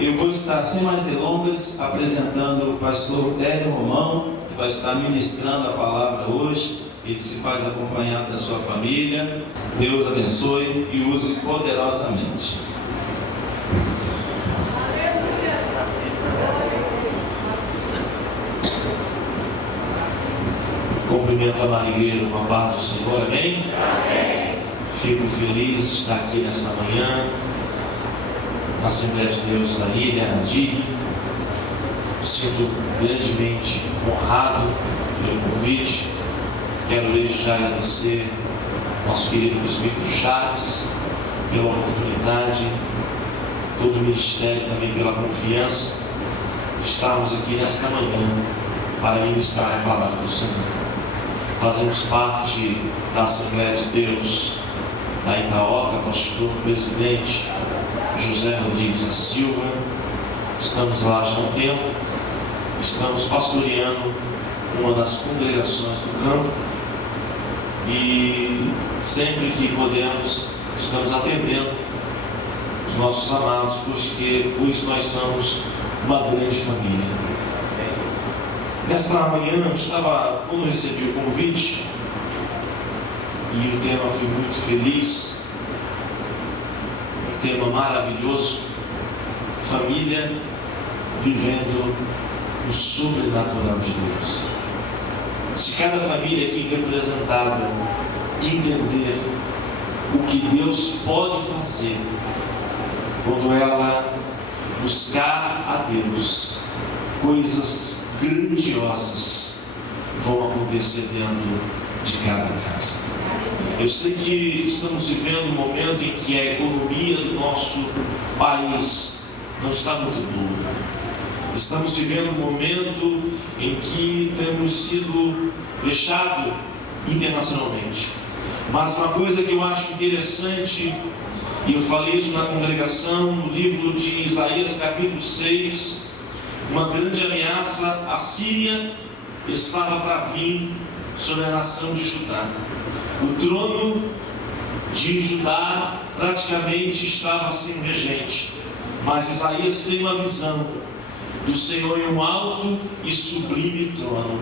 Eu vou estar, sem mais delongas, apresentando o pastor Hélio Romão, que vai estar ministrando a palavra hoje. Ele se faz acompanhado da sua família. Deus abençoe e use poderosamente. Cumprimento a amada igreja com a paz do Senhor, amém? Amém. Fico feliz de estar aqui nesta manhã, na Assembleia de Deus da Ilha, na DIC. Me sinto grandemente honrado pelo convite. Quero desde já agradecer nosso querido presbítero Charles pela oportunidade, todo o ministério também pela confiança de estarmos aqui nesta manhã para ministrar a palavra do Senhor. Fazemos parte da Assembleia de Deus da Itaoca, pastor presidente José Rodrigues da Silva. Estamos lá já há um tempo, estamos pastoreando uma das congregações do campo e sempre que podemos estamos atendendo os nossos amados, pois nós somos uma grande família. Nesta manhã, quando recebi o convite, e o tema foi muito feliz, um tema maravilhoso, família vivendo o sobrenatural de Deus. Se cada família aqui representada entender o que Deus pode fazer quando ela buscar a Deus, coisas grandiosas vão acontecer dentro de cada casa. Eu sei que estamos vivendo um momento em que a economia do nosso país não está muito boa. Estamos vivendo um momento em que temos sido fechados internacionalmente. Mas uma coisa que eu acho interessante, e eu falei isso na congregação, no livro de Isaías capítulo 6, uma grande ameaça, a Síria estava para vir sobre a nação de Judá. O trono de Judá praticamente estava sem regente, mas Isaías tem uma visão do Senhor em um alto e sublime trono.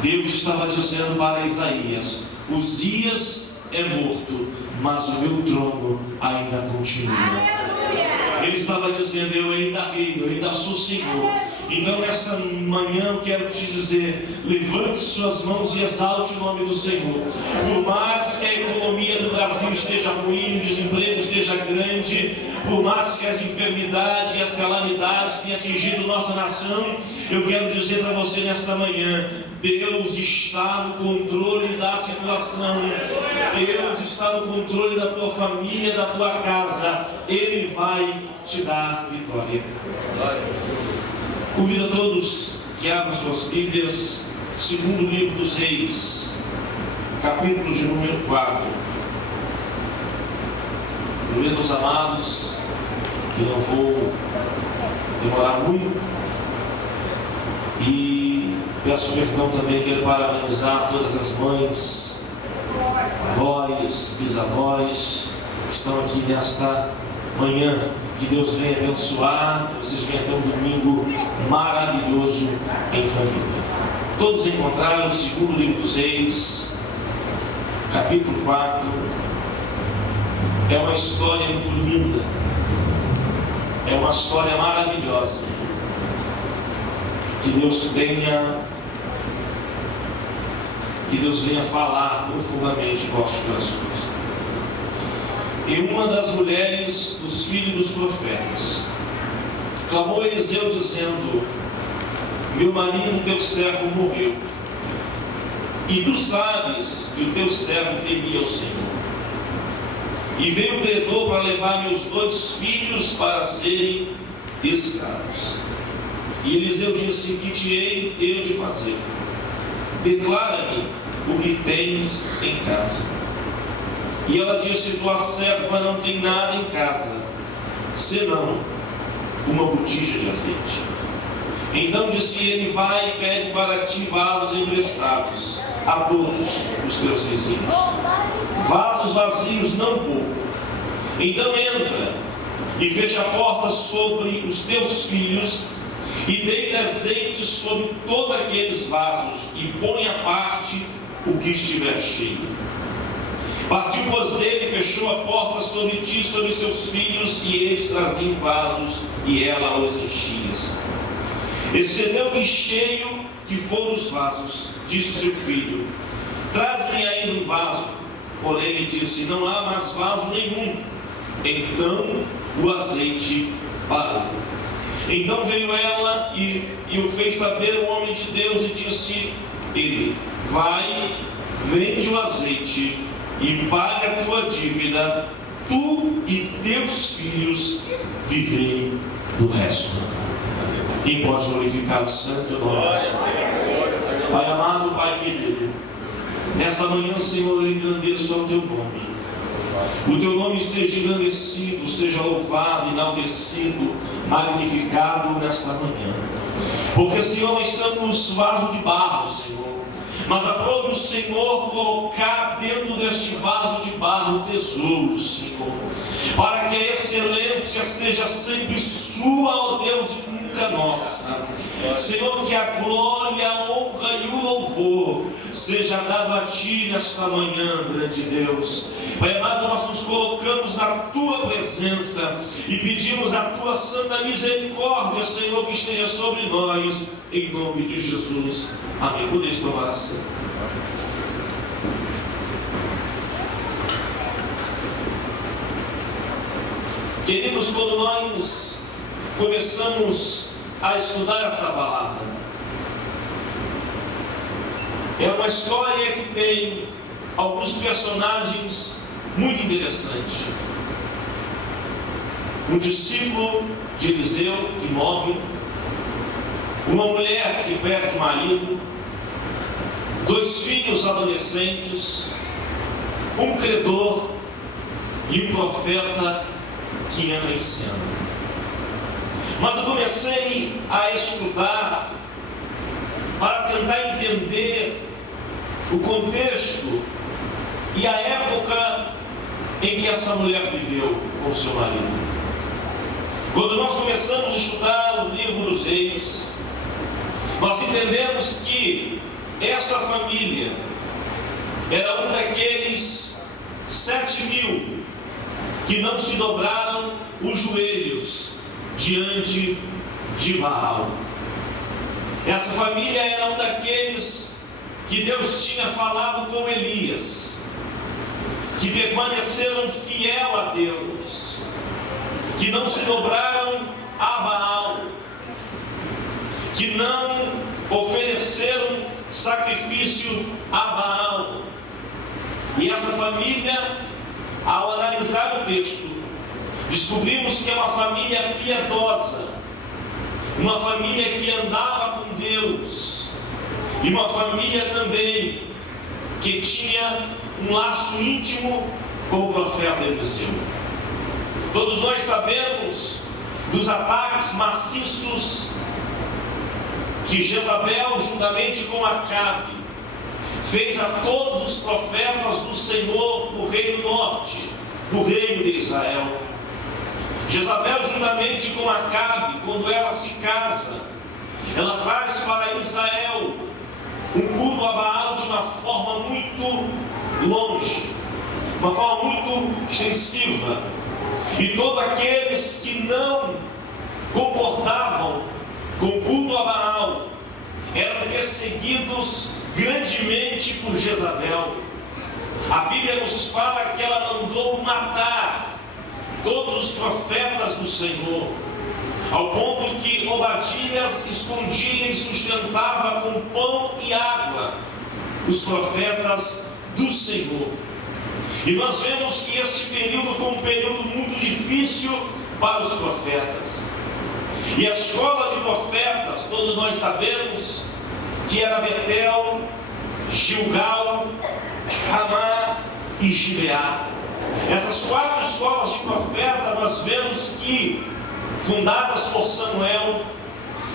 Deus estava dizendo para Isaías: Uzias é morto, mas o meu trono ainda continua. Ele estava dizendo: eu ainda reino, eu ainda sou Senhor. Então nessa manhã eu quero te dizer: levante suas mãos e exalte o nome do Senhor. Por mais que a economia do Brasil esteja ruim, o desemprego esteja grande, por mais que as enfermidades e as calamidades tenham atingido nossa nação, eu quero dizer para você nesta manhã: Deus está no controle da situação. Deus está no controle da tua família, da tua casa. Ele vai te dar vitória. Convido a todos que abram suas Bíblias, segundo livro dos Reis, capítulo de número 4. Convido os amados, que não vou demorar muito, e peço perdão também, quero parabenizar todas as mães, avós, bisavós, que estão aqui nesta manhã. Que Deus venha abençoar, que vocês venham ter um domingo maravilhoso em família. Todos encontraram o segundo livro dos Reis, capítulo 4. É uma história muito linda, é uma história maravilhosa. Que Deus venha falar profundamente em vossos corações. E uma das mulheres dos filhos dos profetas clamou a Eliseu dizendo: meu marido, teu servo, morreu, e tu sabes que o teu servo temia o Senhor. E veio o credor para levar meus 2 filhos para serem escravos. E Eliseu disse: que te hei eu de fazer? Declara-me o que tens em casa. E ela disse: tua serva não tem nada em casa, senão uma botija de azeite. Então disse ele: vai e pede para ti vasos emprestados a todos os teus vizinhos, vasos vazios, não pouco. Então entra e feche a porta sobre os teus filhos, e dei azeite sobre todos aqueles vasos, e põe à parte o que estiver cheio. Partiu, pois, dele, e fechou a porta sobre ti, sobre seus filhos, e eles traziam vasos, e ela os enchia. Excedeu-lhe cheio que foram os vasos, disse seu filho: traze-me ainda um vaso. Porém ele disse: não há mais vaso nenhum. Então o azeite parou. Então veio ela e o fez saber o homem de Deus, e disse ele: vai, vende o azeite e paga a tua dívida, tu e teus filhos vivei do resto. Quem pode glorificar o santo nome do Senhor? Pai amado, Pai querido, nesta manhã, Senhor, eu engrandeço ao teu nome. O teu nome seja engrandecido, seja louvado, enaltecido, magnificado nesta manhã. Porque, Senhor, nós somos vaso de barro, Senhor. Mas aprove o Senhor colocar dentro deste vaso de barro tesouro, Senhor, para que a excelência seja sempre sua, ó Deus, e nunca nossa. Senhor, que a glória, a honra e o louvor seja dado a Ti nesta manhã, grande Deus. Pai amado, nós nos colocamos na Tua presença e pedimos a Tua santa misericórdia, Senhor, que esteja sobre nós, em nome de Jesus. Amém. Podeis tomar a ceia. Queridos, quando nós começamos a estudar essa palavra, é uma história que tem alguns personagens muito interessantes. Um discípulo de Eliseu que morre, uma mulher que perde o marido, 2 filhos adolescentes, um credor e um profeta que entra em cena. Mas eu comecei a estudar para tentar entender o contexto e a época em que essa mulher viveu com seu marido. Quando nós começamos a estudar o livro dos Reis, nós entendemos que essa família era um daqueles 7.000 que não se dobraram os joelhos diante de Baal. Essa família era um daqueles que Deus tinha falado com Elias, que permaneceram fiel a Deus, que não se dobraram a Baal, que não ofereceram sacrifício a Baal. E essa família, ao analisar o texto, descobrimos que é uma família piedosa, uma família que andava com Deus, e uma família também que tinha um laço íntimo com o profeta Eliseu. Todos nós sabemos dos ataques maciços que Jezabel, juntamente com Acabe, fez a todos os profetas do Senhor no reino norte, no reino de Israel. Jezabel, juntamente com Acabe, quando ela se casa, ela traz para Israel um culto a Baal de uma forma muito longe, uma forma muito extensiva. E todos aqueles que não concordavam com o culto a Baal eram perseguidos grandemente por Jezabel. A Bíblia nos fala que ela mandou matar todos os profetas do Senhor, ao ponto que Obadias escondia e sustentava com pão e água os profetas do Senhor. E nós vemos que esse período foi um período muito difícil para os profetas. E a escola de profetas, todos nós sabemos que era Betel, Gilgal, Ramá e Gibeá. Essas 4 escolas de profeta, nós vemos que, fundadas por Samuel,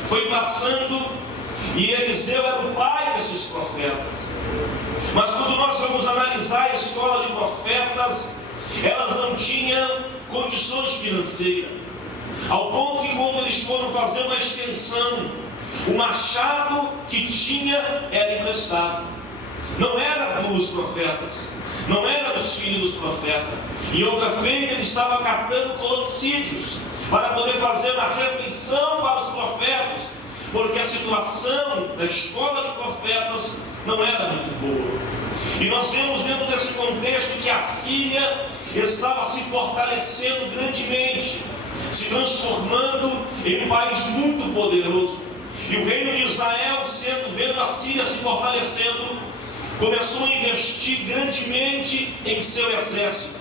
foi passando, e Eliseu era o pai desses profetas. Mas quando nós vamos analisar a escola de profetas, elas não tinham condições financeiras, ao ponto que quando eles foram fazer uma extensão, o machado que tinha era emprestado. Não era dos profetas, não era dos filhos dos profetas. Em outra feita ele estava catando colossídeos para poder fazer uma refeição para os profetas, porque a situação da escola de profetas não era muito boa. E nós vemos dentro desse contexto que a Síria estava se fortalecendo grandemente, se transformando em um país muito poderoso. E o reino de Israel, vendo a Síria se fortalecendo, começou a investir grandemente em seu exército,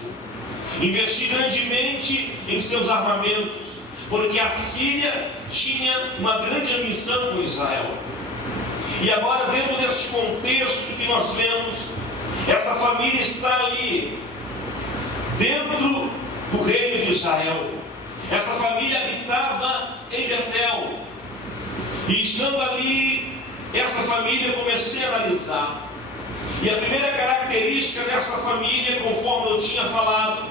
investir grandemente em seus armamentos, porque a Síria tinha uma grande missão com Israel. E agora, dentro deste contexto que nós vemos, essa família está ali, dentro do reino de Israel. Essa família habitava em Betel. E estando ali, essa família, eu comecei a analisar. E a primeira característica dessa família, conforme eu tinha falado,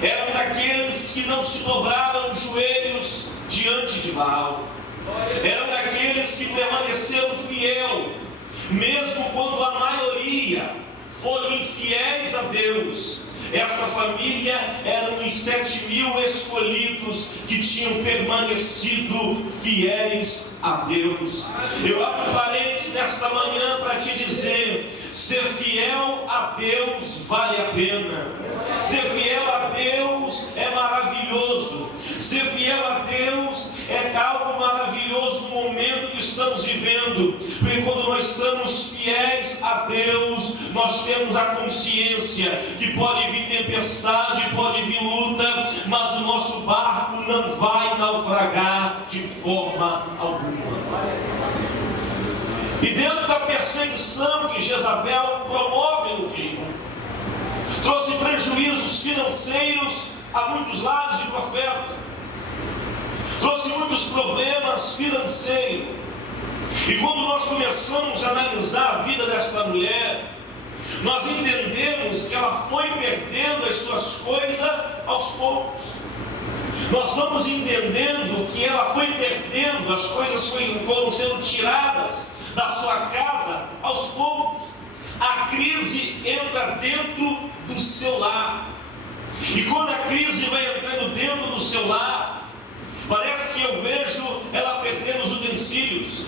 eram daqueles que não se dobraram os joelhos diante de Baal. Eram daqueles que permaneceram fiel, mesmo quando a maioria foram infiéis a Deus. Essa família eram os 7.000 escolhidos que tinham permanecido fiéis a Deus. Eu abro parênteses nesta manhã para te dizer: ser fiel a Deus vale a pena. Ser fiel a Deus é maravilhoso. Ser fiel a Deus é algo maravilhoso no momento que estamos vivendo, porque quando nós somos fiéis a Deus, nós temos a consciência que pode vir tempestade, pode vir luta, mas o nosso barco não vai naufragar de forma alguma. E dentro da perseguição que Jezabel promove no reino, trouxe prejuízos financeiros a muitos lares de profeta, trouxe muitos problemas financeiros. E quando nós começamos a analisar a vida desta mulher, nós entendemos que ela foi perdendo as suas coisas aos poucos. Nós vamos entendendo que ela foi perdendo, as coisas foram sendo tiradas da sua casa aos poucos. A crise entra dentro do seu lar. E quando a crise vai entrando dentro do seu lar, parece que eu vejo ela perdendo os utensílios,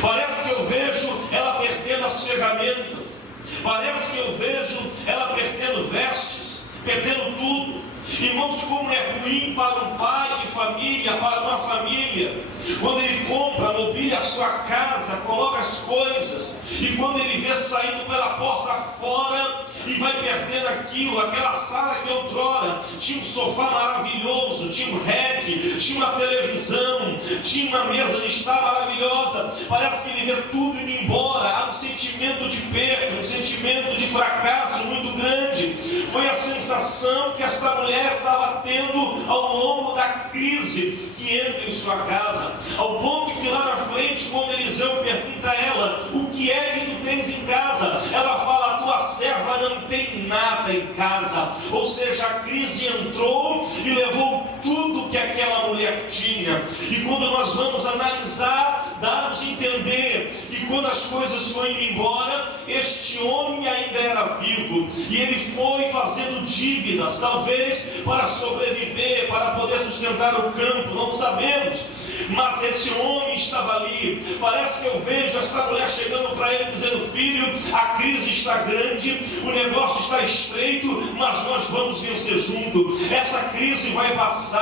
parece que eu vejo ela perdendo as ferramentas, parece que eu vejo ela perdendo vestes, perdendo tudo. Irmãos, como é ruim para um pai de família, para uma família, quando ele compra, mobília a sua casa, coloca as coisas, e quando ele vê saindo pela porta fora, e vai perdendo aquilo, aquela sala que outrora tinha um sofá maravilhoso, tinha um REC, tinha uma televisão, tinha uma mesa de estar maravilhosa. Parece que ele vê tudo indo embora. Há um sentimento de perda, um sentimento de fracasso muito grande. Foi a sensação que esta mulher estava tendo ao longo da crise que entra em sua casa, ao ponto que lá na frente, quando Eliseu pergunta a ela: o que é que tu tens em casa? Ela fala: a tua serva não tem nada em casa. Ou seja, a crise entrou e levou tudo que aquela mulher tinha. E quando nós vamos analisar, dá-nos entender que quando as coisas foram indo embora, este homem ainda era vivo, e ele foi fazendo dívidas, talvez para sobreviver, para poder sustentar o campo, não sabemos, mas esse homem estava ali. Parece que eu vejo essa mulher chegando para ele dizendo: filho, a crise está grande, o negócio está estreito, mas nós vamos vencer junto. Essa crise vai passar.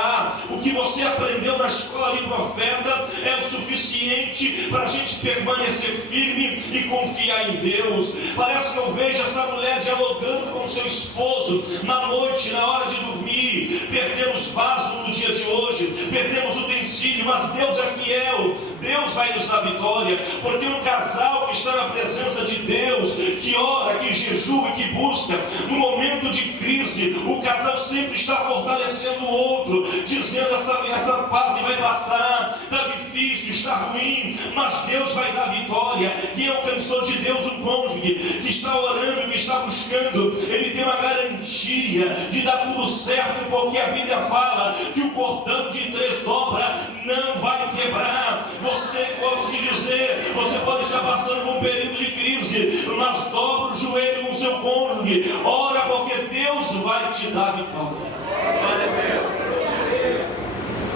O que você aprendeu na escola de profeta é o suficiente para a gente permanecer firme e confiar em Deus. Parece que eu vejo essa mulher dialogando com seu esposo na noite, na hora de dormir. Perdemos vaso no dia de hoje, perdemos utensílio, mas Deus é fiel. Deus vai nos dar vitória, porque um casal que está na presença de Deus, que ora, que jejua e que busca, no momento de crise, o casal sempre está fortalecendo o outro, dizendo: essa fase vai passar, está difícil, está ruim, mas Deus vai dar vitória. Quem alcançou de Deus um cônjuge que está orando, que está buscando, ele tem uma garantia de dar tudo certo, porque a Bíblia fala que o cordão de 3 dobras não vai quebrar. Você, posso te dizer, você pode estar passando por um período de crise, mas dobra o joelho com o seu cônjuge, ora, porque Deus vai te dar vitória.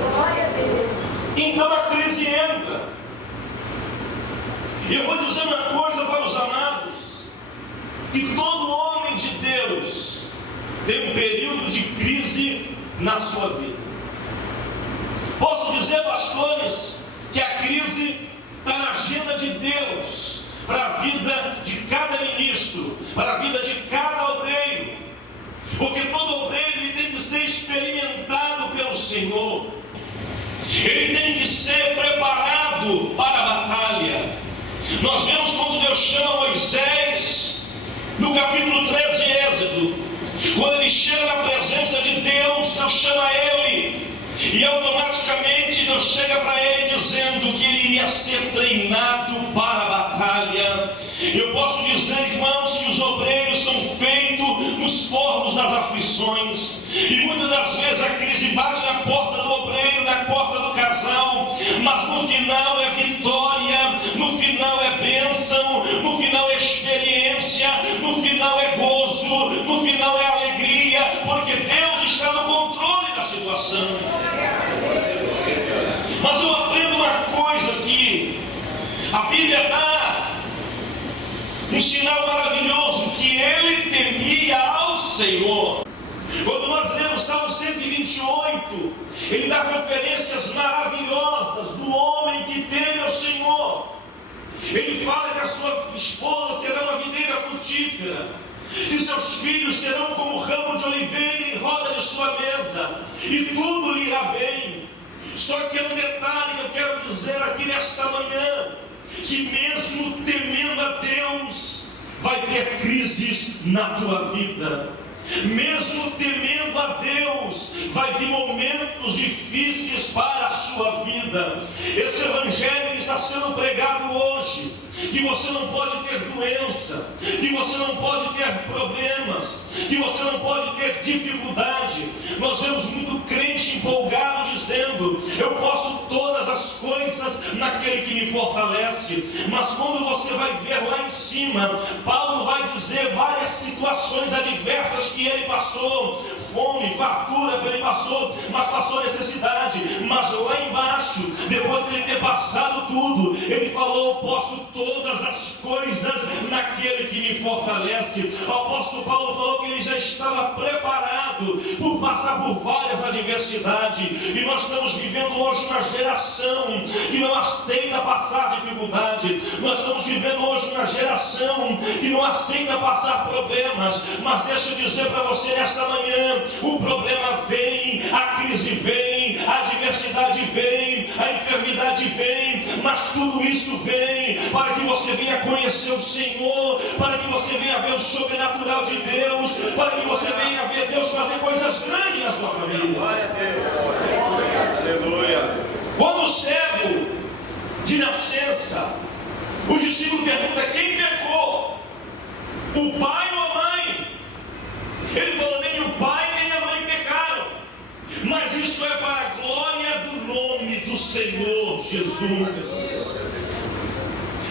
Glória a Deus. Então a crise entra. E eu vou dizer uma coisa para os amados, que todo homem de Deus tem um período de crise na sua vida. Posso dizer, pastores, que a crise está na agenda de Deus para a vida de cada ministro, para a vida de cada obreiro, porque todo obreiro ele tem que ser experimentado pelo Senhor, ele tem que ser preparado para a batalha. Nós vemos quando Deus chama Moisés, no capítulo 13 de Êxodo, quando ele chega na presença de Deus, Deus chama ele, e automaticamente Deus chega para ele dizendo que ele iria ser treinado para a batalha. Eu posso dizer, irmãos, que os obreiros são feitos nos fornos das aflições, e muitas das vezes a crise bate na porta do obreiro, na porta do casal, mas no final é vitória, no final é bênção, no final é experiência, no final é gozo, no final é alegria, porque Deus está no controle da situação. Mas eu aprendo uma coisa aqui, a Bíblia dá um sinal maravilhoso, que ele temia ao Senhor. Quando nós lemos Salmo 128, ele dá referências maravilhosas do homem que teme ao Senhor. Ele fala que a sua esposa será uma videira frutífera, que seus filhos serão como ramo de oliveira em roda de sua mesa, e tudo lhe irá bem. Só que é um detalhe que eu quero dizer aqui nesta manhã, que mesmo temendo a Deus, vai ter crises na tua vida. Mesmo temendo a Deus, vai vir momentos difíceis para a sua vida. Esse evangelho que está sendo pregado hoje, que você não pode ter doença, que você não pode ter problemas, que você não pode ter dificuldade. Nós vemos muito crente empolgado dizendo: eu posso todas as coisas naquele que me fortalece. Mas quando você vai ver lá em cima, Paulo vai dizer várias situações adversas que ele passou, fome, fartura, ele passou, mas passou necessidade. Mas lá embaixo, depois de ele ter passado tudo, ele falou: posso todas as coisas naquele que me fortalece. O apóstolo Paulo falou que ele já estava preparado por passar por várias adversidades, e nós estamos vivendo hoje uma geração que não aceita passar dificuldade. Nós estamos vivendo hoje uma geração que não aceita passar problemas. Mas deixa eu dizer para você nesta manhã, o problema vem, a crise vem, a adversidade vem, a enfermidade vem, mas tudo isso vem para que você venha conhecer o Senhor, para que você venha ver o sobrenatural de Deus, para que você venha ver Deus fazer coisas grandes na sua família. Glória a Deus. Aleluia. Quando o cego de nascença, o discípulo pergunta: quem pecou? O pai ou a mãe? Ele falou: nem o pai nem a mãe pecaram, mas isso é para a glória do nome do Senhor Jesus.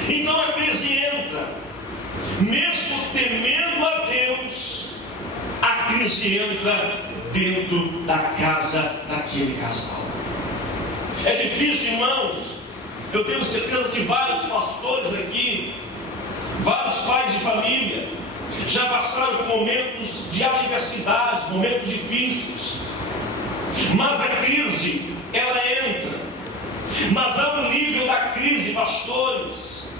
Então a crise entra, mesmo temendo a Deus, a crise entra dentro da casa daquele casal. É difícil, irmãos. Eu tenho certeza que vários pastores aqui, vários pais de família, já passaram por momentos de adversidade, momentos difíceis. Mas a crise, ela entra. Mas ao nível da crise, pastores,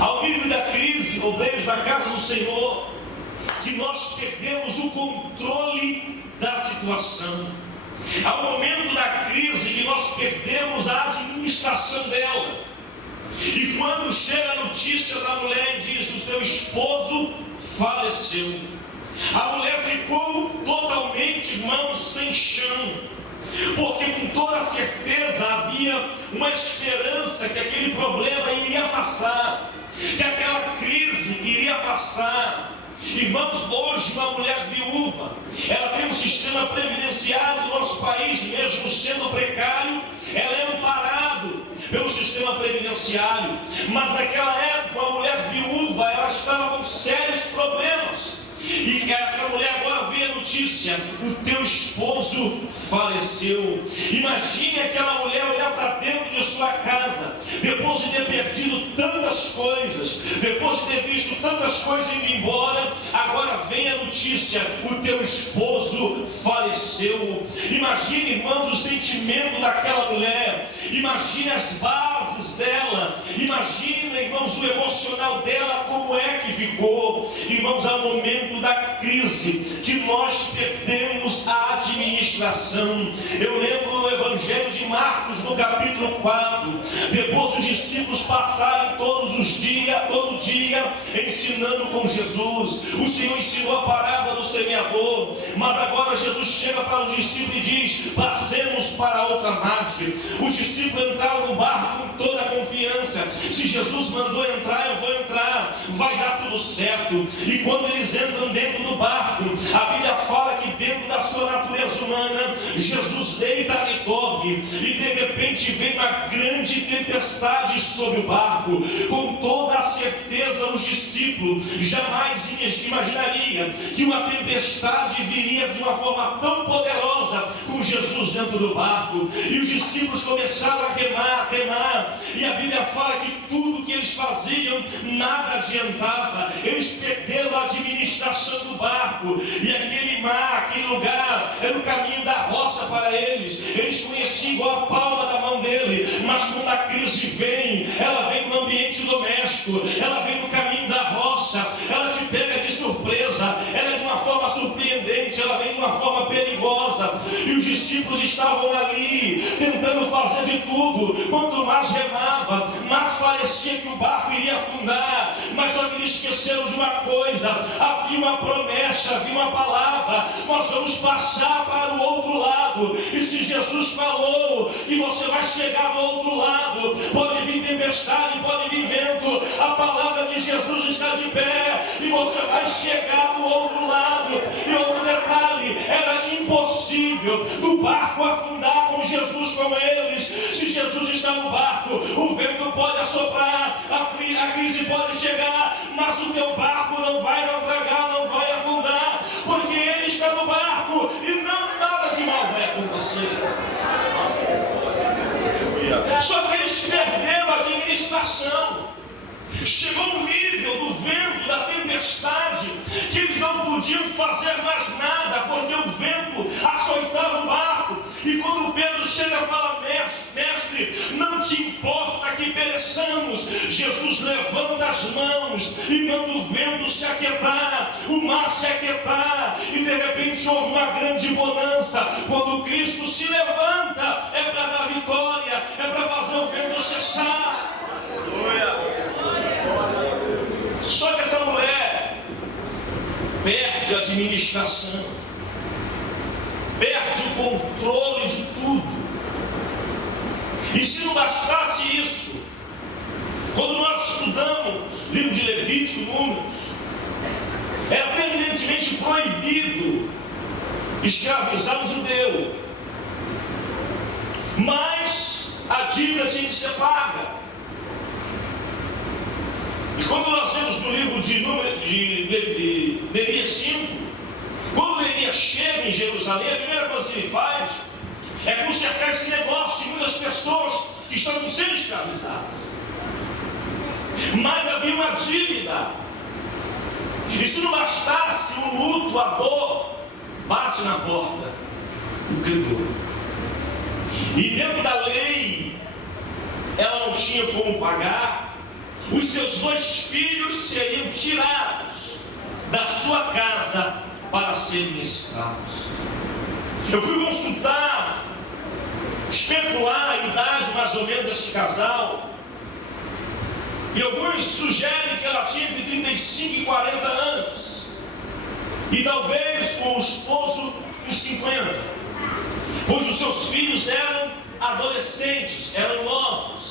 ao nível da crise, obreiros da casa do Senhor, que nós perdemos o controle da situação. Ao momento da crise que nós perdemos a administração dela. E quando chega a notícia da mulher e diz: o teu esposo faleceu, a mulher ficou totalmente, irmãos, sem chão, porque com toda certeza havia uma esperança que aquele problema iria passar, que aquela crise iria iria passar. Irmãos, hoje uma mulher viúva, ela tem um sistema previdenciário do nosso país, mesmo sendo precário, ela é amparado pelo sistema previdenciário. Mas naquela época, uma mulher viúva, ela estava com sérios problemas. E essa mulher agora vê a notícia: o teu esposo faleceu. Imagine aquela mulher olhar para dentro de sua casa, depois de ter perdido tantas coisas, depois de ter visto tantas coisas indo embora, agora vem a notícia: o teu esposo faleceu. Imagine, irmãos, o sentimento daquela mulher, imagine as bases dela, imagine, irmãos, o emocional dela, como é que ficou. Irmãos, há um momento da crise que nós perdemos a administração. Eu lembro no Evangelho de Marcos, no capítulo 4, depois dos discípulos passarem todo dia ensinando com Jesus. O Senhor ensinou a parábola do semeador, mas agora Jesus chega para os discípulos e diz: passemos para outra margem. Os discípulos entraram no barco com toda a confiança: se Jesus mandou entrar, eu vou entrar, vai dar tudo certo. E quando eles entram dentro do barco, a Bíblia fala que dentro da sua natureza humana, Jesus deita e dorme, e de repente vem uma grande tempestade sobre o barco. Com toda a certeza, os discípulos jamais imaginariam que uma tempestade viria de uma forma tão poderosa com Jesus dentro do barco. E os discípulos começaram a remar, e a Bíblia fala que tudo que eles faziam, nada adiantava. Eles perderam a administração do barco, e aquele mar, aquele lugar, era o caminho da roça para eles. Eles conheciam igual a palma da mão dele. Mas quando a crise vem, ela vem no ambiente doméstico, ela vem no caminho da roça, ela te pega de surpresa, ela é de uma forma surpreendente, ela vem de uma forma perigosa. E os discípulos estavam ali, tentando fazer de tudo. Quanto mais remava, mais parecia que o barco iria afundar. Mas só que eles esqueceram de uma coisa: havia uma promessa, havia uma palavra: nós vamos passar para o outro lado. E se Jesus falou que você vai chegar do outro lado, pode vir tempestade, pode vir vento, a palavra de Jesus está de pé, e você vai chegar do outro lado. E outro detalhe: era impossível do barco afundar com Jesus com eles. Se Jesus está no barco, o vento pode assoprar, a crise pode chegar, mas o teu barco não vai naufragar, não vai afundar, porque ele está no barco e não nada de mal vai acontecer. Só que eles perderam a administração. Chegou um nível do vento, da tempestade, que eles não podiam fazer mais nada, porque o vento açoitava o barco. E quando Pedro chega e fala: mestre, não te importa que pereçamos, Jesus levanta as mãos e manda o vento se aquietar, o mar se aquietar, e de repente houve uma grande bonança. Quando Cristo se levanta, é para dar vitória, é para fazer o vento cessar. Só que essa mulher perde a administração, perde o controle de tudo. E se não bastasse isso, quando nós estudamos livro de Levítico, Números, era evidentemente proibido escravizar um judeu, mas a dívida tinha que ser paga. E quando nós vemos no livro de Neemias 5, quando Neemias chega em Jerusalém, a primeira coisa que ele faz é consertar esse negócio de muitas pessoas que estão sendo escravizadas. Mas havia uma dívida. E se não bastasse o luto, a dor, bate na porta o credor. E dentro da lei, ela não tinha como pagar. Os seus 2 filhos seriam tirados da sua casa para serem escravos. Eu fui consultar, especular a idade mais ou menos desse casal, e alguns sugerem que ela tinha entre 35 e 40 anos, e talvez com o esposo uns 50, pois os seus filhos eram adolescentes, eram novos.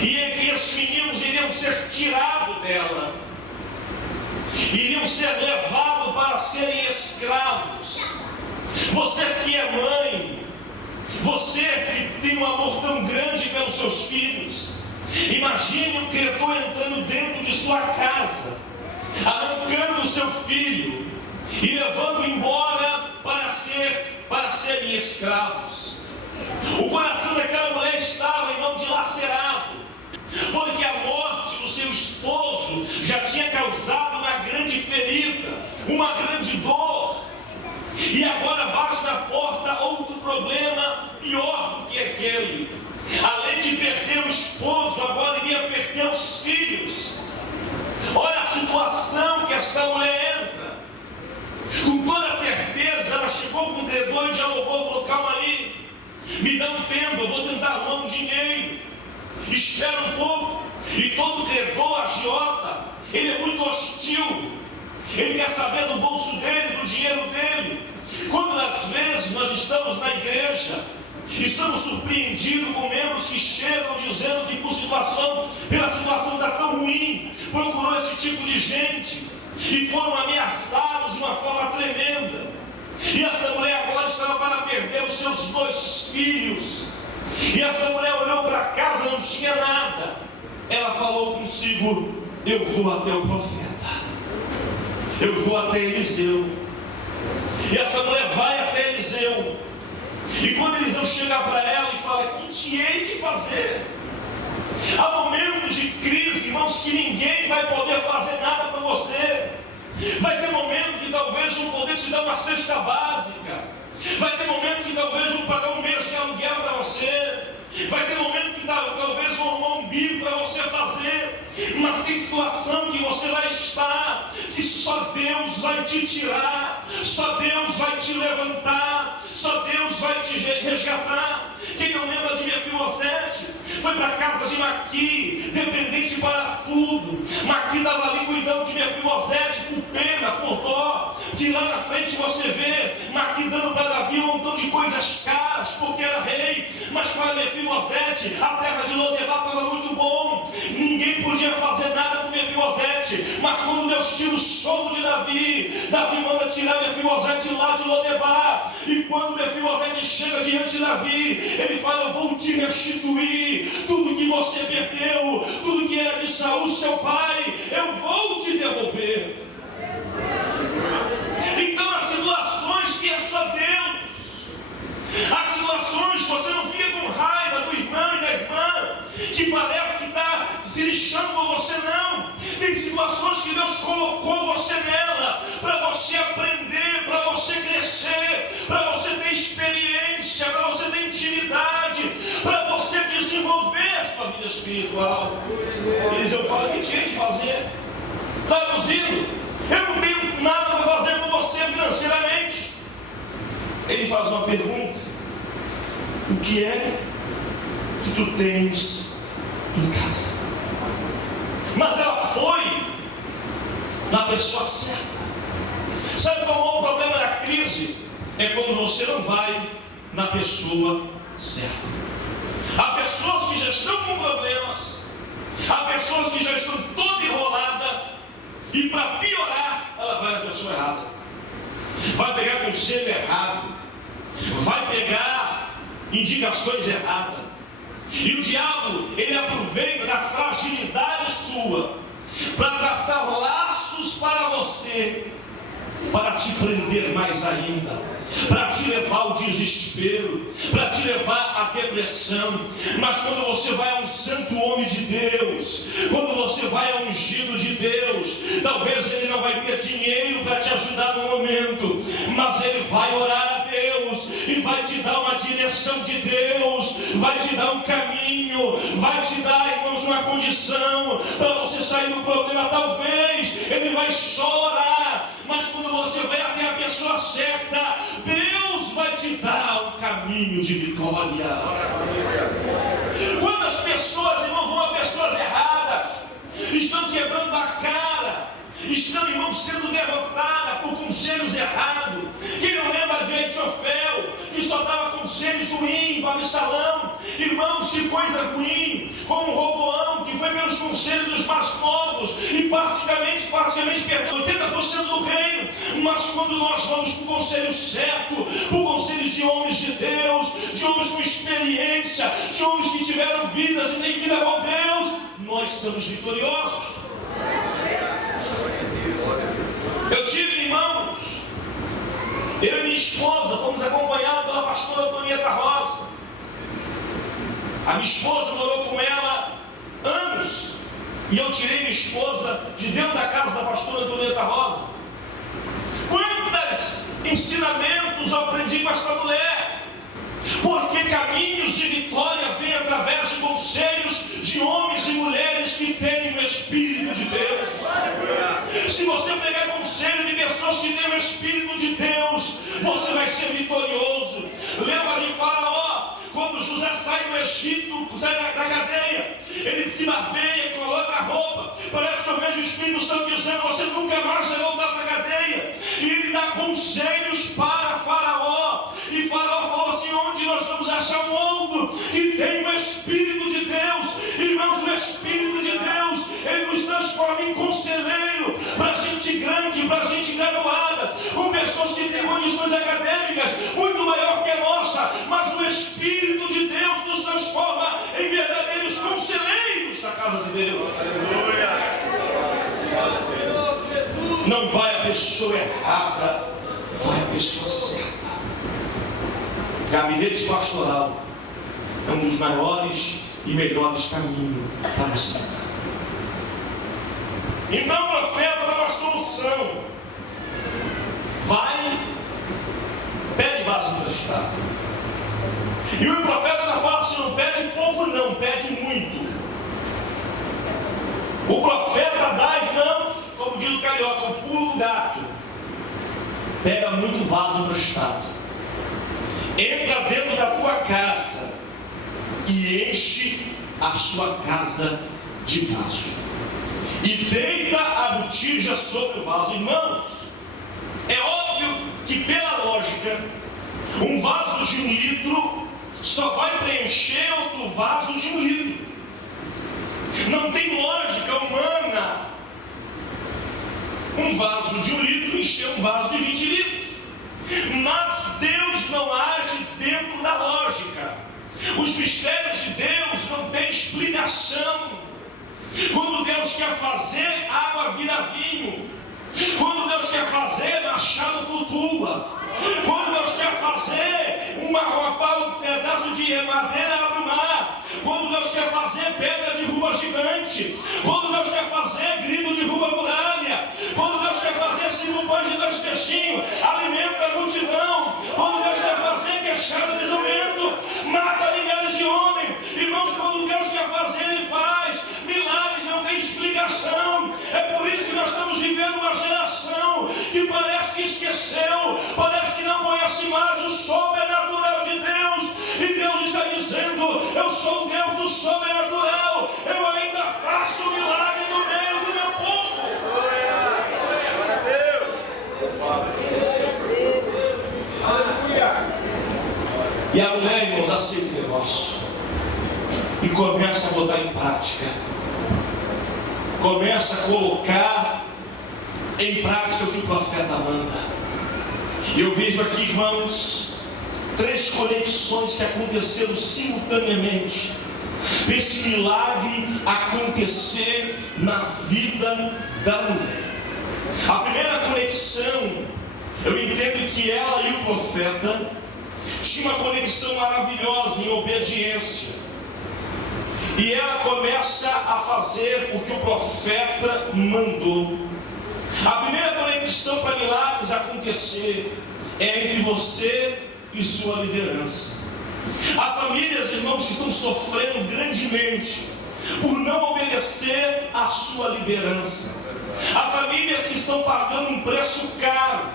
E esses meninos iriam ser tirados dela iriam ser levados para serem escravos. Você que é mãe, você que tem um amor tão grande pelos seus filhos, imagine um credor entrando dentro de sua casa, arrancando o seu filho e levando embora para serem escravos. O coração daquela mulher estava, irmão, dilacerado, porque a morte do seu esposo já tinha causado uma grande ferida, uma grande dor. E agora bate na porta outro problema pior do que aquele. Além de perder o esposo, agora iria perder os filhos. Olha a situação que essa mulher entra. Com toda certeza ela chegou com o credor e dialogou, falou: calma aí, me dá um tempo, eu vou tentar arrumar um dinheiro, espera um pouco. E todo credor, agiota, ele é muito hostil, ele quer saber do bolso dele, do dinheiro dele. Quando às vezes nós estamos na igreja e somos surpreendidos com membros que chegam dizendo que pela situação está tão ruim, procurou esse tipo de gente e foram ameaçados de uma forma tremenda. E essa mulher agora estava para perder os seus 2 filhos. E essa mulher olhou para casa, não tinha nada. Ela falou consigo: eu vou até o profeta, eu vou até Eliseu. E essa mulher vai até Eliseu. E quando Eliseu chega para ela e fala: que te hei de fazer? Há momentos de crise, irmãos, que ninguém vai poder fazer nada para você. Vai ter momentos que talvez não poder te dar uma cesta básica. Vai ter momentos que talvez não pagar um mês de aluguel para você. Vai ter momentos que talvez vão arrumar um bico para você fazer. Mas tem situação que você vai estar, que só Deus vai te tirar, só Deus vai te levantar, só Deus vai te resgatar. Quem não lembra de Mefibosete? Foi para a casa de Maqui, dependente para tudo. Maqui estava ali cuidando de Mefibosete, por pena, por dó. Que lá na frente você vê Maqui dando para Davi um montão de coisas caras, porque era rei. Mas para Mefibosete, a terra de Lodebar estava muito bom. Ninguém podia fazer nada com Mefibosete. Mas quando Deus tira o sono de Davi, Davi manda tirar Mefibosete lá de Lodebar. E quando Mefibosete chega diante de Davi, ele fala: eu vou te restituir tudo que você perdeu, tudo que era de Saul, seu pai, eu vou te devolver. Então há situações que é só Deus. Há situações que você não fica com raiva do irmão e da irmã, que parece que está se lixando por você, não. Tem situações que Deus colocou você nela, para você aprender, para você crescer, para você ter experiência, para você ter intimidade, para você desenvolver a sua vida espiritual. Eliseu fala: que tinha de fazer? Traduzindo, eu não tenho nada para fazer com você financeiramente. Ele faz uma pergunta: o que é que tu tens em casa? Mas ela foi na pessoa certa. Sabe qual é o problema da crise? É quando você não vai na pessoa certa. Há pessoas que já estão com problemas, há pessoas que já estão toda enrolada, e para piorar, ela vai na pessoa errada. Vai pegar conselho errado, vai pegar indicações erradas. E o diabo, ele aproveita da fragilidade sua para traçar laços para você, para te prender mais ainda, para te levar ao desespero, para te levar à depressão. Mas quando você vai a um santo homem de Deus, quando você vai a um ungido de Deus, talvez ele não vai ter dinheiro para te ajudar no momento, mas ele vai orar a Deus e vai te dar uma direção de Deus, vai te dar um caminho, vai te dar, irmãos, uma condição para você sair do problema. Talvez ele vai chorar, mas quando você vai até a pessoa certa, Deus vai te dar um caminho de vitória. Quando as pessoas, irmão, vão a pessoas erradas, estão quebrando a cara, estão, irmão, sendo derrotadas por conselhos errados. Quem não lembra de Aitofel, que só dava conselhos ruins para Absalão? Irmãos, que coisa ruim. Como Roboão, que foi pelos conselhos dos mais novos e praticamente perdeu 80% 100% do reino. Mas quando nós vamos para o conselho certo, para o conselho de homens de Deus, de homens com experiência, de homens que tiveram vidas e têm vida com Deus, nós somos vitoriosos. Eu tive irmãos, eu e minha esposa fomos acompanhados pela pastora Antonieta Rosa. A minha esposa morou com ela anos, e eu tirei minha esposa de dentro da casa da pastora Antonieta Rosa. Quantos ensinamentos eu aprendi com essa mulher? Porque caminhos de vitória vêm através de conselhos de homens e mulheres que têm o Espírito de Deus. Se você pegar conselho de pessoas que têm o Espírito de Deus, você vai ser vitorioso. Lembra de Faraó? Quando José sai do Egito, sai da cadeia, ele se barbeia, coloca a roupa. Parece que eu vejo o Espírito Santo dizendo: você nunca mais vai voltar para a cadeia. E ele dá conselhos para Faraó. E Faraó falou assim: onde nós vamos achar um outro que tem o Espírito de Deus? Irmãos, o Espírito de Deus, ele nos transforma em conselheiro para gente grande, para gente graduada, com pessoas que têm condições acadêmicas muito maior que a nossa, mas o Espírito de Deus nos transforma em verdadeiros conselheiros da casa de Deus. Não vai a pessoa errada, vai a pessoa certa. Gabinete pastoral é um dos maiores e melhores caminhos para você. Então o profeta dá uma solução. Vai, pede vaso emprestado. E o profeta não fala assim: não pede pouco não, pede muito. O profeta dá, irmãos, como diz o carioca, o pulo do gato. Pega muito vaso emprestado. Entra dentro da tua casa e enche a sua casa de vaso. E deita a botija sobre o vaso. Irmãos, é óbvio que pela lógica, um vaso de 1 litro só vai preencher outro vaso de 1 litro. Não tem lógica humana um vaso de 1 litro encher um vaso de 20 litros. Mas Deus não age dentro da lógica. Os mistérios de Deus não têm explicação. Quando Deus quer fazer, água vira vinho. Quando Deus quer fazer, machado flutua. Quando Deus quer fazer, um pedaço de madeira abre o mar. Quando Deus quer fazer, pedra derruba gigante. Quando Deus quer fazer, grito derruba muralha. Quando Deus quer fazer, 5 pães e 2 peixinhos, alimenta a multidão. Quando Deus quer fazer, queixada de jumento, mata milhares de homens. Irmãos, quando Deus quer fazer, Ele faz. Milagres não tem explicação. É por isso que nós estamos vivendo uma geração que parece que esqueceu, parece que não conhece mais o sobrenatural de Deus. E Deus está dizendo: eu sou o Deus do sobrenatural. Eu ainda faço milagre no meio do meu povo. E a mulher, irmãos, aceita o negócio e começa a botar em prática. Começa a colocar em prática o que o profeta manda. E eu vejo aqui, irmãos, 3 conexões que aconteceram simultaneamente para esse milagre acontecer na vida da mulher. A primeira conexão, eu entendo que ela e o profeta tinham uma conexão maravilhosa em obediência. E ela começa a fazer o que o profeta mandou. A primeira conexão para milagres acontecer é entre você e sua liderança. Há famílias, irmãos, que estão sofrendo grandemente por não obedecer à sua liderança. Há famílias que estão pagando um preço caro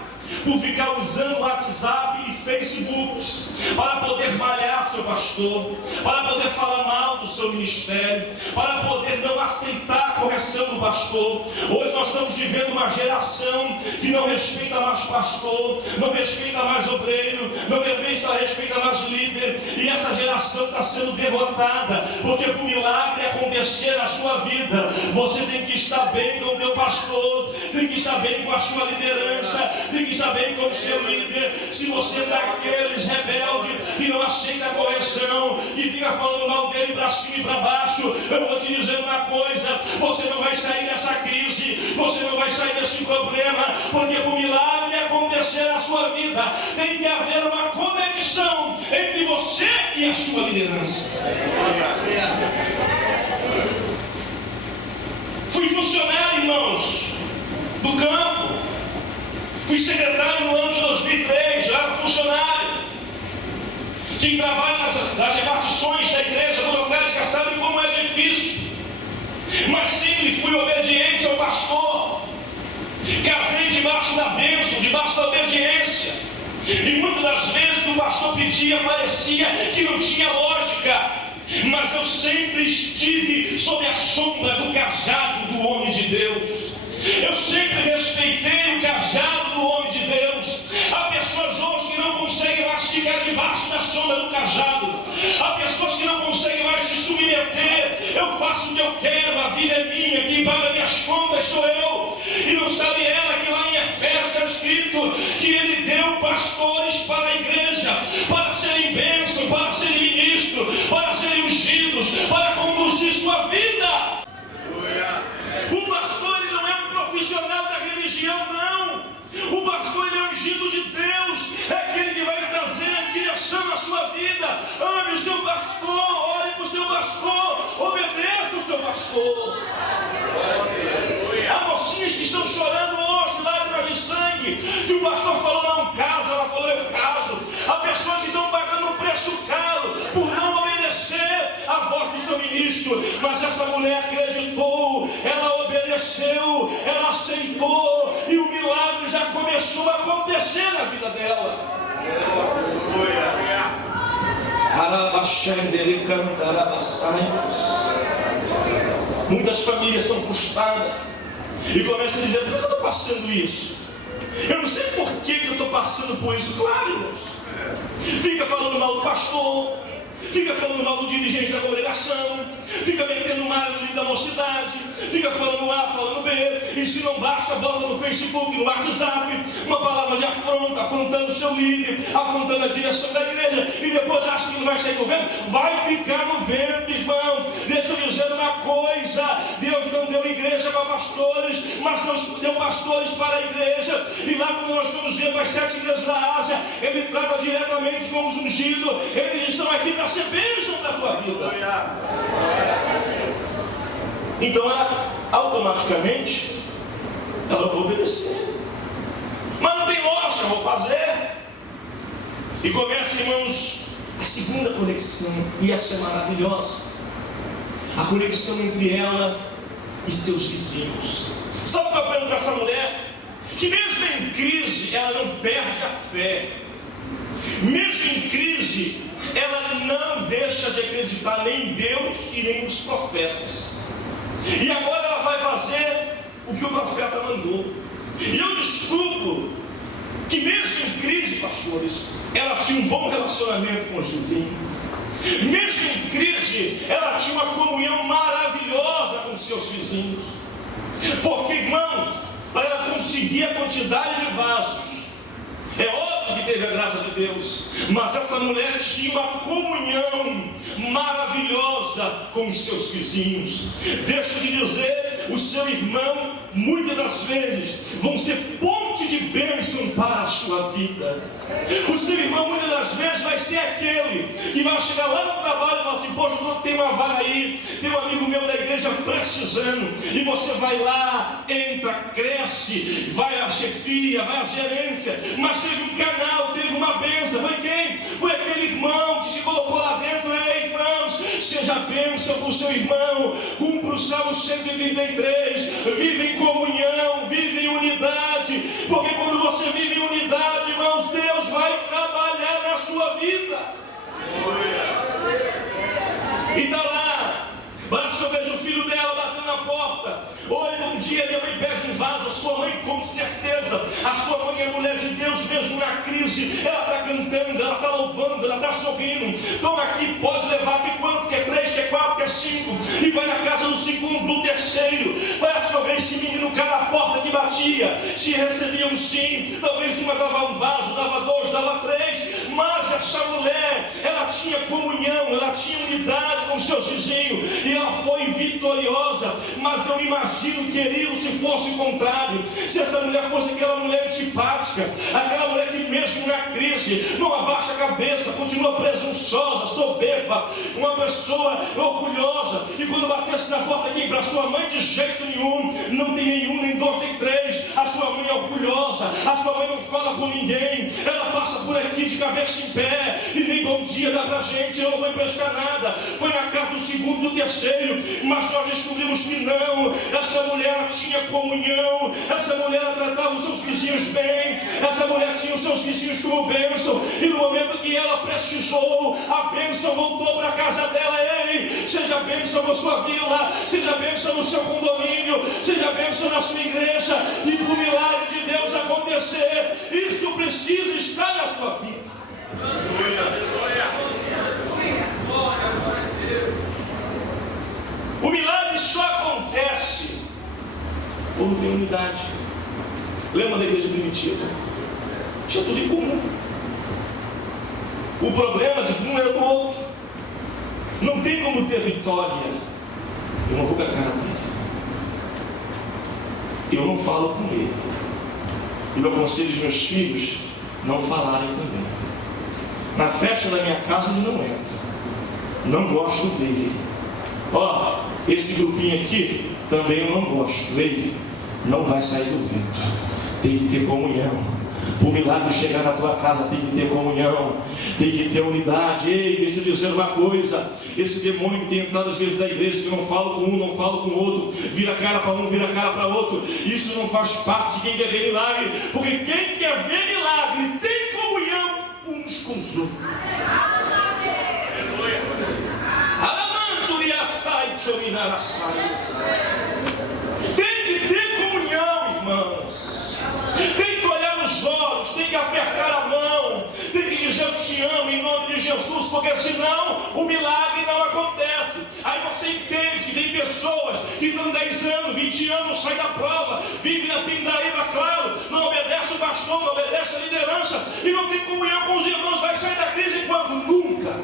por ficar usando o WhatsApp e Facebooks, para poder malhar seu pastor, para poder falar mal do seu ministério, para poder não aceitar a correção do pastor. Hoje nós estamos vivendo uma geração que não respeita mais pastor, não respeita mais obreiro, não respeita mais líder, e essa geração está sendo derrotada, porque para o milagre acontecer na sua vida, você tem que estar bem com o teu pastor, tem que estar bem com a sua liderança, tem que estar bem com o seu líder. Se você é daqueles rebeldes e não aceita a correção e fica falando mal dele para cima e para baixo, eu vou te dizer uma coisa: você não vai sair dessa crise, você não vai sair desse problema, porque para o milagre acontecer na sua vida, tem que haver uma conexão entre você e a sua liderança. Fui funcionário, irmãos, do campo. Fui secretário no ano de 2003, já era funcionário. Quem trabalha nas repartições da igreja burocrática sabe como é difícil. Mas sempre fui obediente ao pastor. Casei debaixo da bênção, debaixo da obediência. E muitas das vezes o pastor pedia, parecia que não tinha lógica. Mas eu sempre estive sob a sombra do cajado do homem de Deus. Eu sempre respeitei o cajado do homem de Deus. Há pessoas hoje que não conseguem mais ficar debaixo da sombra do cajado. Há pessoas que não conseguem mais se submeter. Eu faço o que eu quero, a vida é minha, quem paga minhas contas sou eu. E não sabe ela que lá em Efésios está escrito que ele deu pastores para a igreja, para serem bênção, para serem ministros, para serem ungidos, para conduzir sua vida. O pastor, ele não é um profissional da religião, não. O pastor, ele é ungido de Deus. É aquele que vai trazer direção à sua vida. Ame o seu pastor, ore para o seu pastor, obedeça o seu pastor. Há mocinhas que estão chorando hoje, lágrimas de sangue, que o pastor falou não casa, ela falou eu caso. Há pessoas que estão pagando um preço caro por não obedecer a voz do seu ministro. Mas essa mulher acreditou, ela obedeceu, ela aceitou, e o milagre já começou a acontecer na vida dela. Muitas famílias são frustradas e começam a dizer: por que eu estou passando isso? Eu não sei por que eu estou passando por isso. Claro, irmãos. Fica falando mal do pastor, fica falando mal do dirigente da congregação, fica metendo mal no livro da mocidade, fica falando A, falando B, e se não basta, bota no Facebook, no WhatsApp, uma palavra de afronta, afrontando o seu líder, afrontando a direção da igreja, e depois acha que não vai sair no vento. Vai ficar no vento, irmão. Deixa eu dizer uma coisa: Deus não deu igreja para pastores, mas Deus deu pastores para a igreja. E lá quando nós vamos ver as 7 igrejas da Ásia, Ele trata diretamente com os ungidos. Eles estão aqui para ser bênção da tua vida. Então ela automaticamente ela vai obedecer. Mas não tem lógica, vou fazer. E começa, irmãos, a segunda conexão. E essa é maravilhosa. A conexão entre ela e seus vizinhos. Sabe o que eu aprendo com essa mulher? Que mesmo em crise ela não perde a fé. Mesmo em crise ela não deixa de acreditar nem em Deus e nem nos profetas. E agora ela vai fazer o que o profeta mandou. E eu descubro que mesmo em crise, pastores, ela tinha um bom relacionamento com os vizinhos. Mesmo em crise, ela tinha uma comunhão maravilhosa com os seus vizinhos. Porque, irmãos, para ela conseguir a quantidade de vasos, é óbvio que teve a graça de Deus, mas essa mulher tinha uma comunhão maravilhosa com os seus vizinhos. Deixa eu te dizer, o seu irmão, muitas das vezes, vão ser ponte de bênção para a sua vida. O seu irmão, muitas das vezes, vai ser aquele que vai chegar lá no trabalho e falar assim: poxa, tem uma vaga aí, tem um amigo meu da igreja precisando. E você vai lá, entra, cresce, vai à chefia, vai à gerência. Mas teve um canal, teve uma bênção. Foi quem? Foi aquele irmão que se colocou lá dentro. Ei, irmãos, seja bênção para o seu irmão. Cumpra o Salmo 133. Vive em comunhão, vive em unidade. Porque quando você vive em unidade, irmãos, Deus vai trabalhar. sua vida. E está lá, basta que eu vejo o filho dela batendo na porta. Oi, bom dia, minha mãe pede um vaso. A sua mãe, com certeza, a sua mãe é mulher de Deus, mesmo na crise. Ela está cantando, ela está louvando, ela está sorrindo. Toma aqui, pode levar, que quanto, que é 3, que é 4, que é 5. E vai na casa do segundo, do terceiro. Parece que eu vejo esse menino cara a porta que batia. Se recebia um sim, talvez uma dava um vaso, dava 2, dava 3. Mas essa mulher, ela tinha comunhão, ela tinha unidade com seus vizinhos. E ela foi vitoriosa. Mas eu imagino, querido, se fosse o contrário. Se essa mulher fosse aquela mulher antipática, aquela mulher que mesmo na crise não abaixa a cabeça, continua presunçosa, soberba, uma pessoa orgulhosa. E quando batesse na porta aqui para sua mãe, de jeito nenhum, não tem nenhum, nem 2, nem 3. A sua mãe é orgulhosa, a sua mãe não fala com ninguém. Ela passa por aqui de cabeça em pé e nem bom dia dá pra gente, não vai prestar nada. Foi na casa do segundo, do terceiro, mas nós descobrimos que não. Essa mulher tinha comunhão, essa mulher tratava os seus vizinhos bem, essa mulher tinha os seus vizinhos como bênção. E no momento que ela precisou, a bênção voltou para a casa dela. Ei, seja bênção na sua vila, seja bênção no seu condomínio, seja bênção na sua igreja. E para o milagre de Deus acontecer, isso precisa estar na tua vida. O milagre só acontece quando tem unidade. Lembra da igreja primitiva? Tinha tudo em comum. O problema de um era do outro. Não tem como ter vitória. Eu não vou com a cara dele. Eu não falo com ele. E eu aconselho os meus filhos não falarem também. Na festa da minha casa ele não entra. Não gosto dele. Ó, esse grupinho aqui também eu não gosto. Ele não vai sair do vento. Tem que ter comunhão. Para o milagre chegar na tua casa tem que ter comunhão, tem que ter unidade. Ei, deixa eu dizer uma coisa. Esse demônio que tem entrado às vezes na igreja, que eu não falo com um, não falo com o outro, vira a cara para um, vira a cara para outro, isso não faz parte de quem quer ver milagre. Porque quem quer ver milagre tem comunhão uns com os outros. Tem que ter comunhão, irmãos. Tem que olhar nos olhos, tem que apertar a mão, tem que dizer eu te amo em nome de Jesus, porque senão o milagre não acontece. Aí você entende que tem pessoas que estão 10 anos, 20 anos, saem da prova, vivem na pindaíba, claro, não obedece o pastor, não obedece a liderança e não tem comunhão com os irmãos. Vai sair da crise quando? Nunca.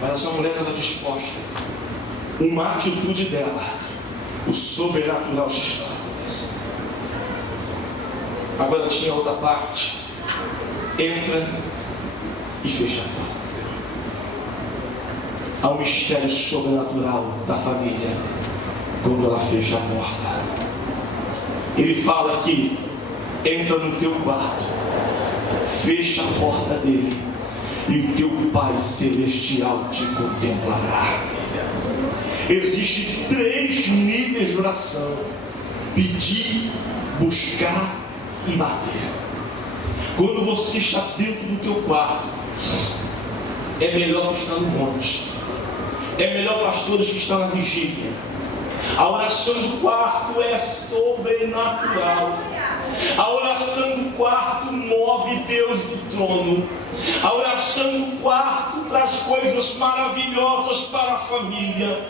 Mas essa mulher estava disposta. Uma atitude dela, o sobrenatural já estava acontecendo. Agora tinha outra parte. Entra e fecha a porta. Há um mistério sobrenatural da família quando ela fecha a porta. Ele fala que entra no teu quarto, fecha a porta dele, e o teu Pai Celestial te contemplará. Existem 3 níveis de oração: pedir, buscar e bater. Quando você está dentro do teu quarto, é melhor que estar no monte. É melhor, pastores, que estão na vigília. A oração do quarto é sobrenatural. A oração do quarto move Deus do trono. A oração do quarto traz coisas maravilhosas para a família.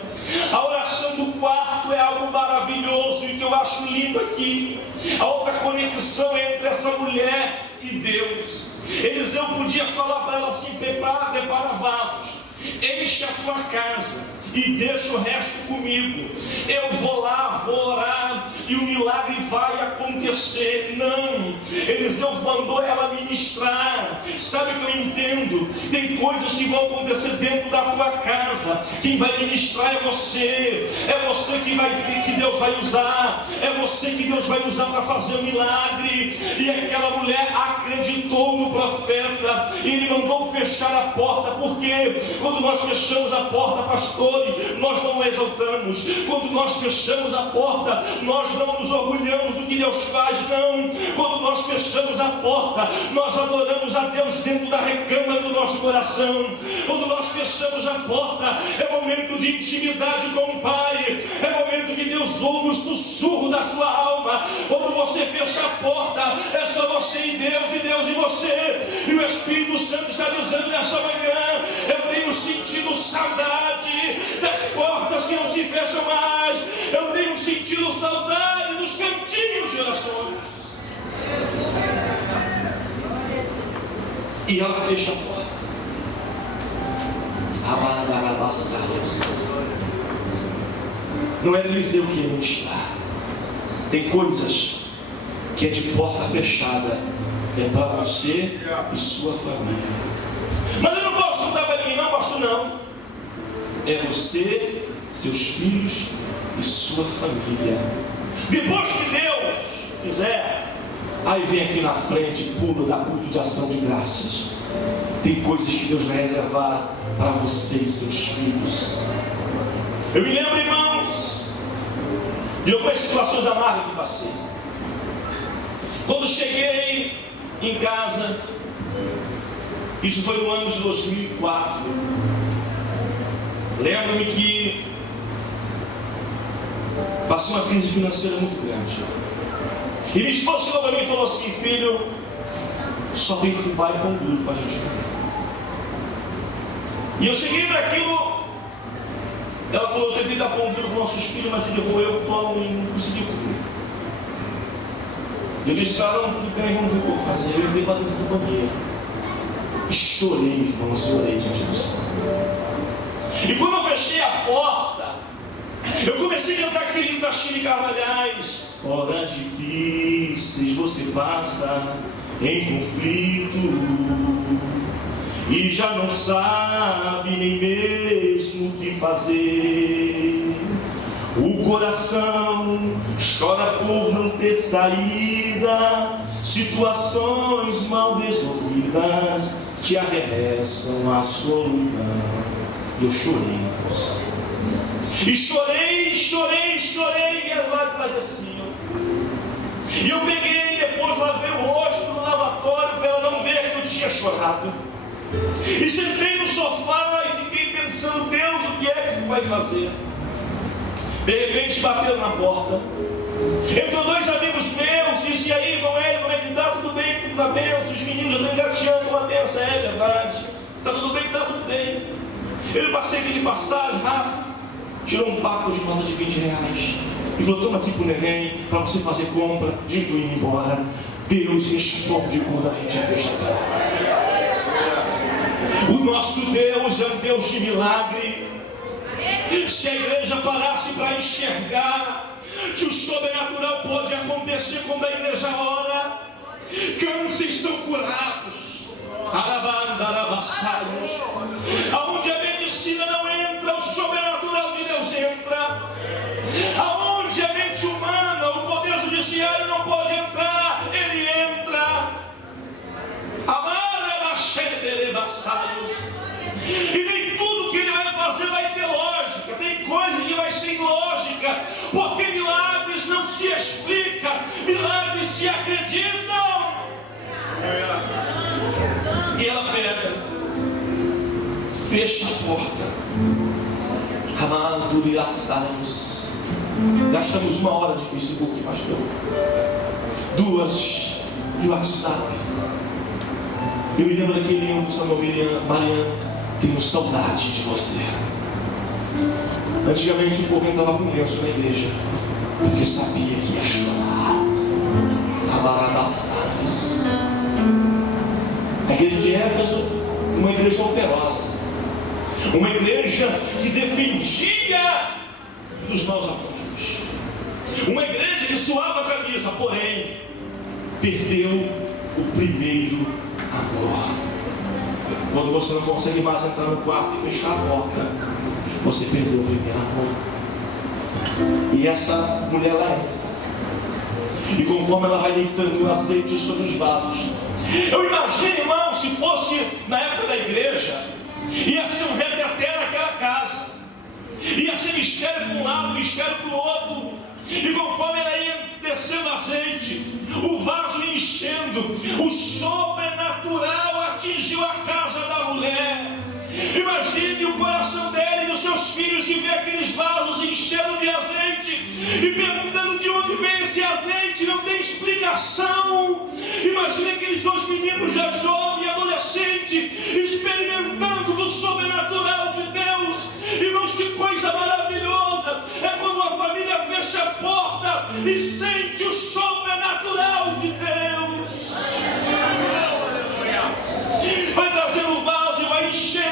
A oração do quarto é algo maravilhoso, e que eu acho lindo aqui, a outra conexão entre essa mulher e Deus. Eliseu podia falar para ela assim: prepara vasos, enche a tua casa e deixa o resto comigo. Eu vou lá, vou orar e o milagre vai acontecer. Não, Eliseu mandou ela ministrar. Sabe o que eu entendo? Tem coisas que vão acontecer dentro da tua casa, Quem vai ministrar é você. É você que Deus vai usar. É você que Deus vai usar para fazer um milagre. E aquela mulher acreditou no profeta. E ele mandou fechar a porta. Porque quando nós fechamos a porta, pastores, nós não exaltamos. Quando nós fechamos a porta, nós não nos orgulhamos do que Deus faz, não. Quando nós fechamos a porta, nós adoramos a Deus dentro da recâmara do nosso coração. Quando nós fechamos a porta, é momento de intimidade com o Pai. É momento que Deus ouve o sussurro da sua alma. Quando você fecha a porta, é só você e Deus em você. E o Espírito Santo está dizendo nessa manhã: eu tenho sentido saudade das portas que não se fecham mais. Eu tenho sentido saudade dos cantinhos de orações. E ela fecha a porta. Não era Eliseu que ia ministrar. Tem coisas que é de porta fechada. É para você e sua família. Mas eu não posso contar para ninguém, não, pastor, não. É você, seus filhos e sua família. Depois que Deus fizer, aí vem aqui na frente, pula da culto de ação de graças. Tem coisas que Deus vai reservar para você e seus filhos. Eu me lembro, irmãos, de algumas situações amargas que passei. Quando cheguei em casa, isso foi no ano de 2004. Lembro-me que passei uma crise financeira muito grande. E minha esposa chegou para mim e falou assim: filho, só tem fubá e pão duro para a gente comer. E eu cheguei para aquilo. Ela falou: eu tentei dar pão duro para os nossos filhos, mas ele levou eu pão e não consegui comer. Eu disse para ela: não, tudo bem, vamos ver o que eu vou fazer. Eu entrei para dentro do banheiro e chorei, irmãos, e orei diante do Senhor. E quando eu fechei a porta, eu comecei a cantar aquele hino da Chile Carvalhais: horas difíceis você passa em conflito e já não sabe nem mesmo o que fazer. O coração chora por não ter saída, situações mal resolvidas te arremessam à solidão. E eu chorei, e chorei, e as lágrimas desciam. E eu peguei, depois lavei o rosto no lavatório para ela não ver que eu tinha chorado. E sentei no sofá e fiquei pensando: Deus, o que é que tu vai fazer? De repente bateram na porta. Entrou dois amigos meus, disse: e aí, irmão Hélio, como é que está? Tudo bem, tudo na benção. Os meninos já estão engateando uma benção. É verdade. Está tudo bem, está tudo bem. Ele passei aqui de passagem rápido, tirou um paco de nota de R$20 e falou: toma aqui pro neném, para você fazer compra. A gente indo embora. Deus responde quando a gente fecha a porta. O nosso Deus é um Deus de milagre. Se a igreja parasse para enxergar que o sobrenatural pode acontecer quando a igreja ora, cânceres são curados, aonde a medicina não entra, o sobrenatural de Deus entra. Aonde a mente humana, o poder judiciário não pode entrar, ele entra. E nem tudo que ele vai fazer vai ter lógica. Tem coisa que vai ser ilógica, porque milagres não se explicam, milagres se acreditam. E ela pega, fecha a porta. Gastamos 1 hora de Facebook, pastor, 2 de WhatsApp. Eu me lembro daquele hino do Samuel Mariana: tenho saudade de você. Antigamente o povo entrava com lenço na igreja, porque sabia que ia chorar. A igreja de Éfeso, uma igreja operosa, uma igreja que defendia dos maus apóstolos, uma igreja que suava a camisa, porém perdeu o primeiro amor. Quando você não consegue mais entrar no quarto e fechar a porta, você perdeu o primeiro amor. E essa mulher lá entra. E conforme ela vai deitando o azeite sobre os vasos, eu imagino, irmão, se fosse na época da igreja, ia ser um reteté naquela casa. Ia ser mistério para um lado, mistério para o outro. E conforme ela ia descendo azeite, o vaso ia enchendo, o sobrenatural atingiu a casa da mulher. Imagine o coração dela e dos seus filhos de ver aqueles vasos enchendo de azeite e perguntando de onde vem esse azeite. Não tem explicação. Imagine aqueles dois meninos já jovens e adolescentes experimentando do sobrenatural de Deus. Irmãos, que coisa maravilhosa é quando a família fecha a porta e sente o sobrenatural de Deus. Vai trazendo o vaso e vai enchendo,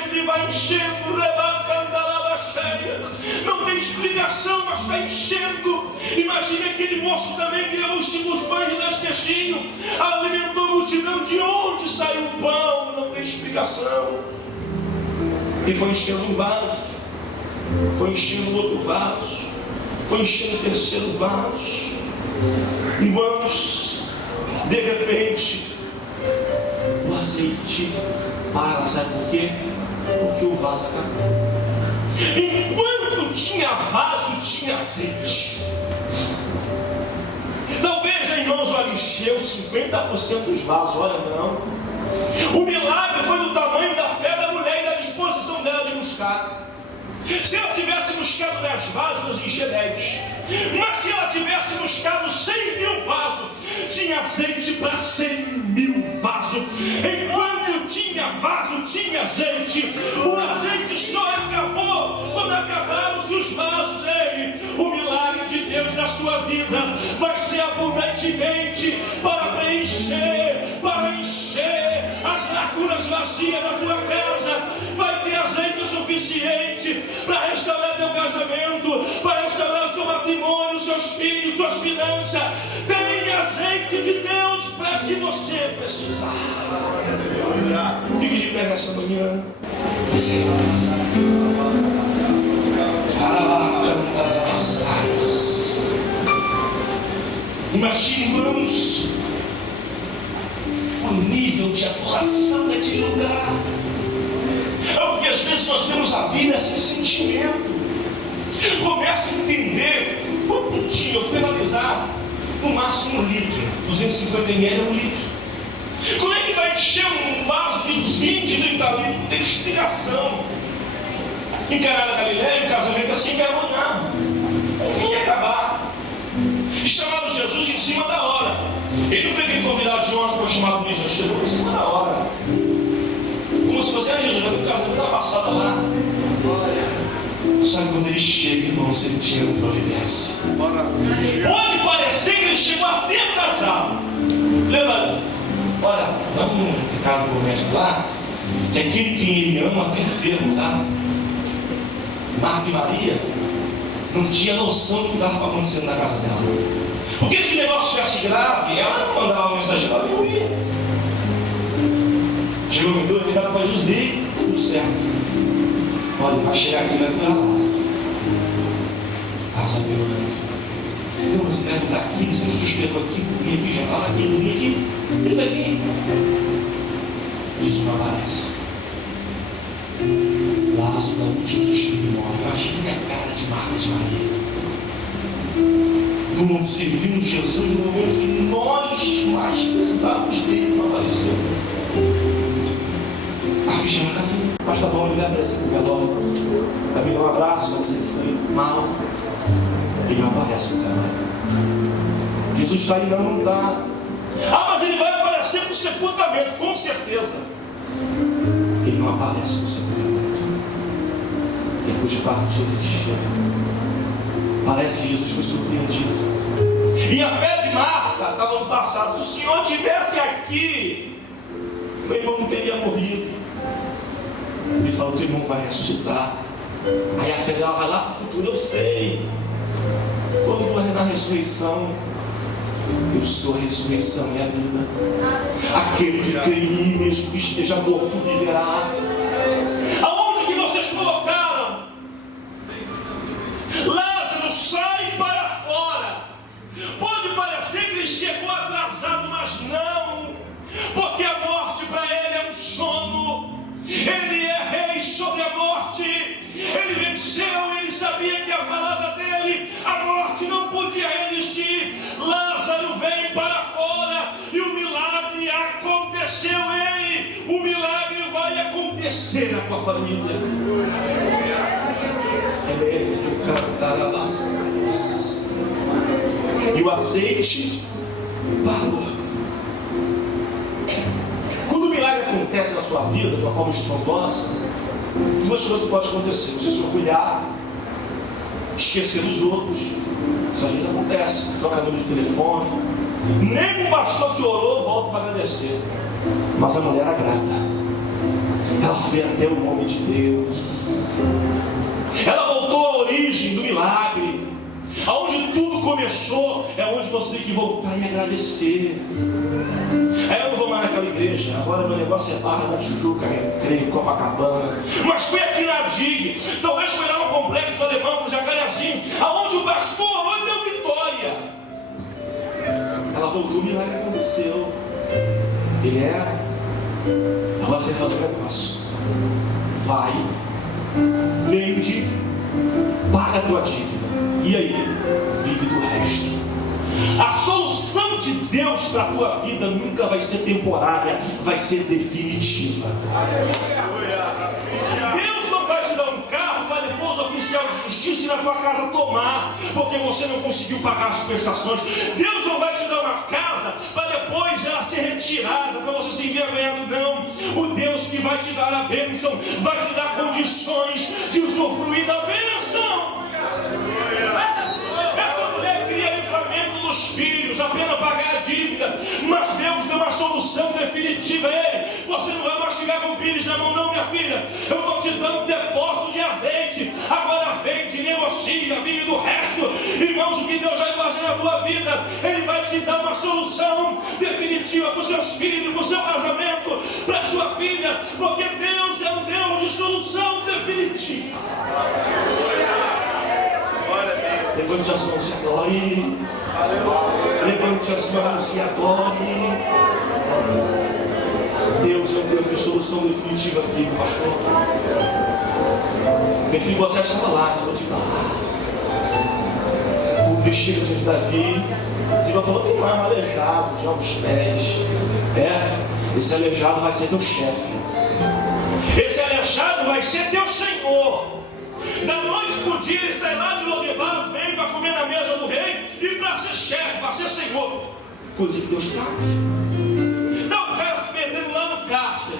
não tem explicação, mas está enchendo. Imagine aquele moço também que levou os 5 pães e 10 peixinhos, alimentou a multidão. De onde saiu o pão? Não tem explicação. E foi enchendo um vaso, foi enchendo outro vaso, foi enchendo o terceiro vaso. Irmãos, de repente o azeite para, sabe por quê? Porque o vaso acabou. Enquanto tinha vaso, tinha azeite. Talvez, irmãos, olha, encheu 50% dos vasos, olha, não. O milagre foi do tamanho da fé da mulher e da disposição dela de buscar. Se ela tivesse buscado 10 vasos, encher 10. Mas se ela tivesse buscado 100.000 vasos, tinha azeite para 100.000 vasos. Enquanto tinha vaso, tinha azeite. O azeite só acabou quando acabaram-se os vasos. Ei, o milagre de Deus na sua vida vai ser abundantemente para encher as lacunas vazias da sua casa. Vai ter azeite o suficiente para restaurar teu casamento, para restaurar seu matrimônio, seus filhos, suas finanças. Tem azeite de Deus para que você precisar. Fique de pé nessa manhã. Imagine, irmãos, o nível de adoração daquele lugar. É porque às vezes nós vemos a Bíblia sem sentimento. Começa a entender quanto tinha. Eu fui analisar, no máximo 1 litro, 250 ml é 1 litro. Como é que vai encher um vaso de 20, 30 litros? Não tem explicação. Em Caná da Galileia, o casamento assim que era arruinado. O vinho ia acabar. Chamaram Jesus em cima da hora. Ele não foi aquele convidado de ontem para chamar Luiz, mas chegou em cima da hora. Como se fosse, Jesus, vai ter um casamento da passada lá. Sabe quando ele chega, irmãos, ele chega com providência. Pode parecer que ele chegou até atrasado. Lembra? Olha, dá um recado pro mestre lá, que aquele que ele ama até enfermo, tá? Marta e Maria não tinha noção do que estava acontecendo na casa dela. Porque se o negócio estivesse grave, ela não mandava uma mensagem, ela não ia. Chegou no doido, ele para Jesus dele, tudo certo. Olha, vai chegar aqui, vai curar Lázaro. Lázaro me orando. Não, você deve estar aqui, você não suspeitou aqui, dormir aqui, já estava aqui, dormir aqui. Ele vai vir. Jesus não aparece. Lázaro, no último suspiro, morre. Imagina a cara de Marta e de Maria. No mundo servindo Jesus, no momento que nós mais precisávamos dele, não apareceu. A ficha não caiu. Mas tá bom, ele vai aparecer no velório. Vai me dar um abraço, vai dizer que foi mal. Ele não aparece no velório. Jesus está aí, não está. Ah, mas ele vai aparecer no sepultamento, com certeza. Ele não aparece no sepultamento. Depois de 4 dias ele chega. Parece que Jesus foi surpreendido. E a fé de Marta estava no passado. Se o Senhor estivesse aqui, meu irmão não teria morrido. Ele falou, teu irmão vai ressuscitar. Aí a fé dela vai lá para o futuro, eu sei. Quando é na ressurreição, eu sou a ressurreição e a vida. Aquele que crê em mim, mesmo que esteja morto, viverá. Aonde que vocês colocaram Ele é rei sobre a morte. Ele venceu, ele sabia que a palavra dele, a morte não podia resistir. Lázaro vem para fora e o milagre aconteceu. Ei, o milagre vai acontecer na tua família. Ele cantará bastante. E o azeite parou. Quando o milagre acontece na sua vida de uma forma estrondosa, duas coisas podem acontecer: você se orgulhar, esquecer dos outros. Isso às vezes acontece, troca número de telefone. Nem o pastor que orou volta para agradecer. Mas a mulher era grata. Ela foi até o nome de Deus. Ela voltou à origem do milagre. Aonde tudo começou é onde você tem que voltar e agradecer. Eu não vou mais naquela igreja, agora meu negócio é Barra da Tijuca, Recreio, Copacabana. Mas foi aqui na DIG, talvez foi lá no Complexo do Alemão, no Jacarezinho, aonde o pastor orou e deu vitória. Ela voltou, o milagre aconteceu. Ele é. Agora você vai fazer um negócio. Vai, vende, paga a tua dívida. E aí? Vive do resto. A solução de Deus para a tua vida nunca vai ser temporária, vai ser definitiva. Deus não vai te dar um carro para depois o oficial de justiça ir na tua casa tomar, porque você não conseguiu pagar as prestações. Deus não vai te dar uma casa para depois ela ser retirada, para você ser envergonhado. Não. O Deus que vai te dar a bênção vai te dar condições de usufruir da bênção. Essa mulher queria livramento dos filhos, apenas pagar a dívida, mas Deus deu uma solução definitiva. Ei, você não vai mais ficar com pires na mão, não, minha filha. Eu estou te dando um depósito de azeite. Agora vende, negocia, vive do resto. Irmãos, o que Deus vai fazer na tua vida, Ele vai te dar uma solução definitiva para os seus filhos, para o seu casamento, para a sua filha, porque Deus é um Deus de solução definitiva. Levante as mãos e adore. Levante as mãos e adore. Deus é um Deus de solução definitiva aqui, pastor. Meu filho, você estava lá, eu vou te falar. O Cristiano de Davi, Ziba falou: tem lá um aleijado, já aos pés. Esse aleijado vai ser teu chefe. Esse aleijado vai ser teu senhor. Da noite por dia ele sai lá de Lodebar, vem para comer na mesa do rei e para ser chefe, para ser senhor. Coisa que Deus faz. Então o cara fedendo lá no cárcere.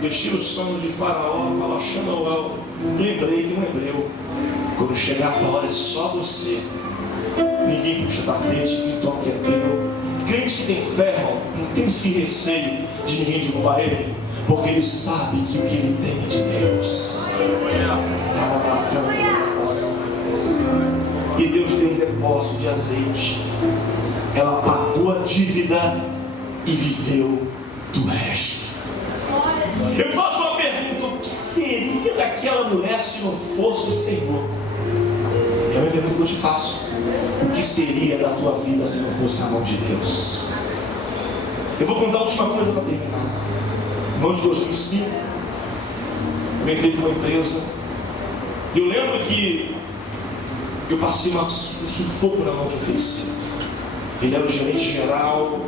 Deus tira o sono de Faraó, fala: chama o lembrei de um hebreu. Quando chegar a tua hora é só você. Ninguém puxa tapete, quem toca é teu. Crente que tem fé, irmão, não tem esse receio de ninguém derrubar ele, porque ele sabe que o que ele tem é de Deus. E Deus deu um depósito de azeite. Ela pagou a dívida e viveu do resto. Eu faço uma pergunta: o que seria daquela mulher se não fosse o Senhor? É uma pergunta que eu te faço. O que seria da tua vida se não fosse a mão de Deus? Eu vou contar a última coisa para terminar. No ano de 2005, eu entrei para uma empresa. E eu lembro que eu passei um sufoco na mão de um oficial. Ele era o gerente geral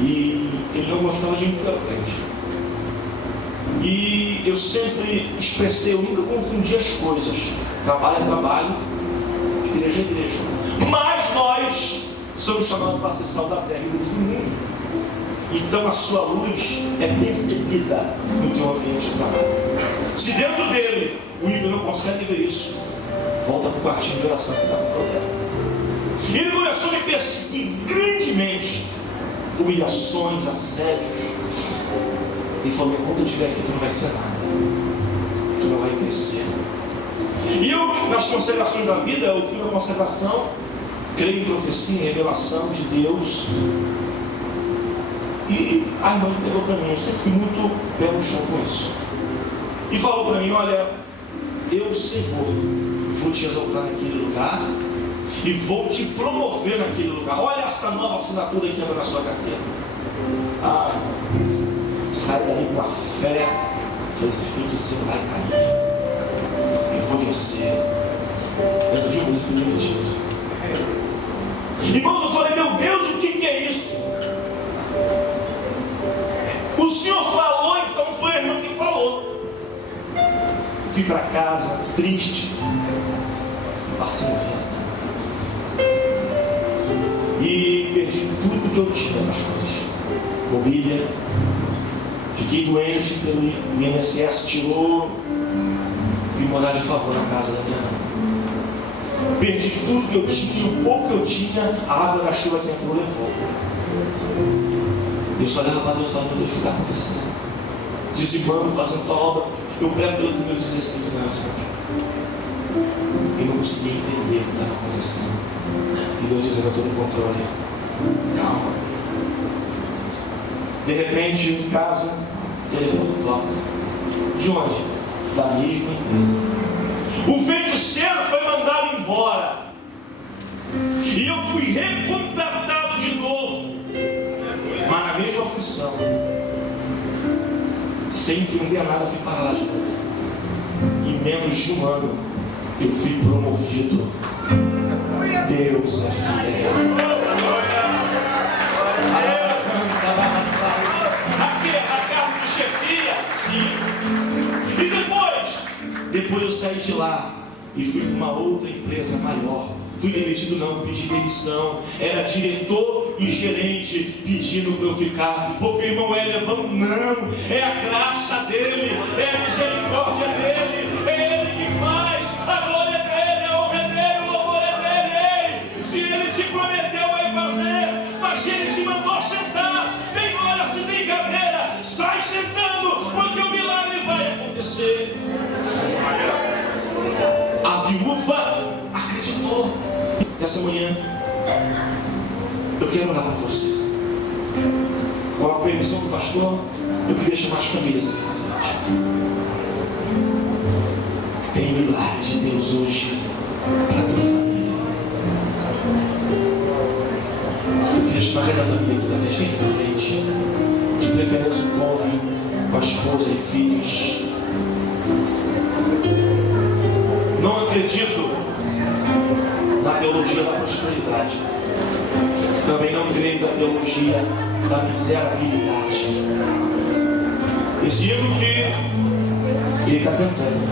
e ele não gostava de mim porque eu era crente. E eu sempre expressei, eu nunca confundi as coisas. Trabalho é trabalho, igreja é igreja. Mas nós somos chamados para ser sal da terra e luz do mundo. Então a sua luz é percebida no teu ambiente de trabalho. Se dentro dele o ímpio não consegue ver isso, volta para o quartinho de oração que está com problema. E ele começou a me perseguir grandemente, humilhações, assédios. E falou: quando eu estiver aqui, tu não vai ser nada, tu não vai crescer. E eu, nas consagrações da vida, eu fui na consagração, creio em profecia, em revelação de Deus. E a irmã entregou para mim, eu sempre fui muito pé no chão com isso. E falou para mim: olha, eu, Senhor, vou te exaltar naquele lugar e vou te promover naquele lugar. Olha essa nova assinatura que entra na sua carteira. Sai dali com a fé, falei, esse fim de semana vai cair. Eu vou vencer. Eu pedi uma fui demitido. Irmãos, eu falei, meu Deus, o que é isso? O Senhor falou, então foi a irmã que falou. Fui para casa, triste. E passei um vento. E perdi tudo que eu tinha, pastores. Mobília. Fiquei doente, pelo INSS tirou. Fui morar de favor na casa da minha mãe. Perdi tudo que eu tinha, e o pouco que eu tinha, a água da chuva que entrou levou. Eu só olhava para Deus e falava, meu Deus, o que está acontecendo? Dizimando, fazendo tua obra. Eu prego desde os meus 16 anos. Eu não conseguia entender o que estava acontecendo. E Deus dizendo, eu estou no controle. Calma. De repente, em casa, o telefone toca. De onde? Da mesma empresa. O feiticeiro foi mandado embora. E eu fui recontratado de novo. Mas na mesma função. Sem entender nada, fui para lá de novo. Em menos de um ano, eu fui promovido. Deus é fiel. Aqui é a carta de chefia? Sim. E depois eu saí de lá e fui para uma outra empresa maior. Fui demitido não, pedi demissão. Era diretor e gerente pedindo para eu ficar. Porque o irmão Hélio é bom? Não. É a graça dele, é a misericórdia dele. É ele que faz. A glória é dele, a honra é dele, o louvor é dele. Ei, se ele te prometeu, vai fazer. Mas se ele te mandou sentar, nem hora se tem cadeira, sai sentando, porque o milagre vai acontecer. A viúva acreditou. Essa manhã eu quero orar por vocês. Com a permissão do pastor, eu queria chamar as famílias aqui na frente. Tem milagre de Deus hoje para a tua família. Eu queria chamar cada família aqui na frente, vem aqui na frente. De preferência o cônjuge, com a esposa e filhos. Não acredito na teologia da prosperidade. Também não creio na teologia da miserabilidade. Esse hino que ele está cantando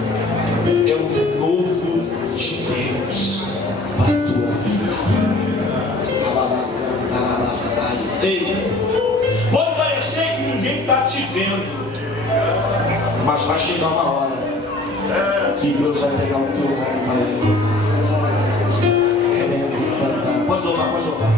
é o novo de Deus para a tua vida. Ei, pode parecer que ninguém está te vendo, mas vai chegar uma hora que Deus vai pegar o teu nome e vai levantar. Pode louvar, pode louvar.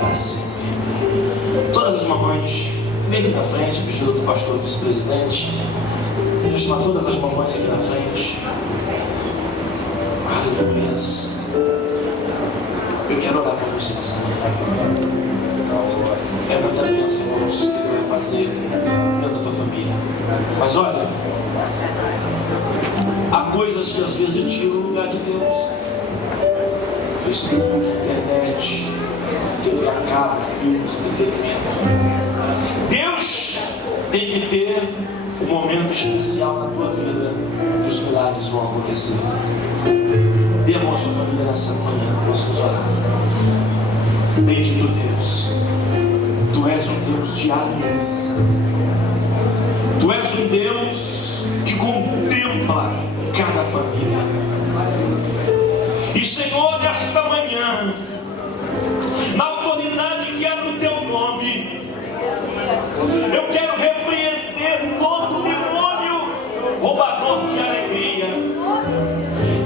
para sempre. Todas as mamães, vem aqui na frente, pedido do pastor vice-presidente. Queria chamar todas as mamães aqui na frente. Aleluia. Eu quero orar por você nessa manhã. É muita bênção, irmãos, que Deus vai fazer dentro da tua família. Mas olha, há coisas que às vezes tiram o lugar de Deus. Facebook, internet, TV a cabo, filmes, entretenimento. Deus tem que ter um momento especial na tua vida e os milagres vão acontecer. Dê a mão à sua família nessa manhã, vamos orar. Bendito Deus, Tu és um Deus de aliança. Tu és um Deus que contempla cada família. E Senhor, nesta manhã, na autoridade que há no Teu nome, eu quero repreender todo demônio roubador de alegria,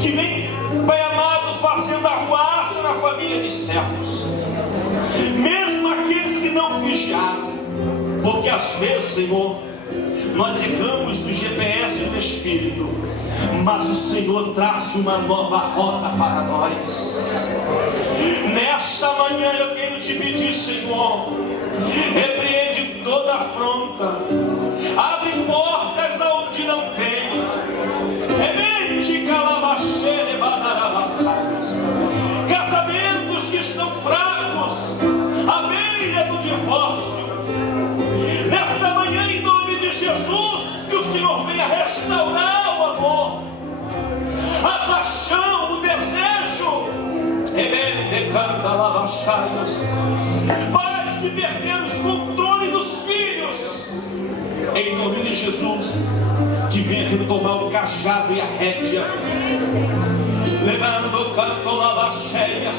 que vem, Pai amado, fazendo arruaça na família de servos, mesmo aqueles que não vigiaram, porque às vezes, Senhor, nós erramos no GPS do Espírito, mas o Senhor traça uma nova rota para nós. Nesta manhã eu quero te pedir, Senhor, repreende toda afronta, abre portas aonde não tem, casamentos que estão fracos, a beira do divórcio. Nesta manhã, em nome de Jesus, que o Senhor venha restaurar o amor, a paixão, o desejo. Pais que perderam o controle dos filhos, em nome de Jesus, que venha retomar o cajado e a rédea, levando canto lavacheias.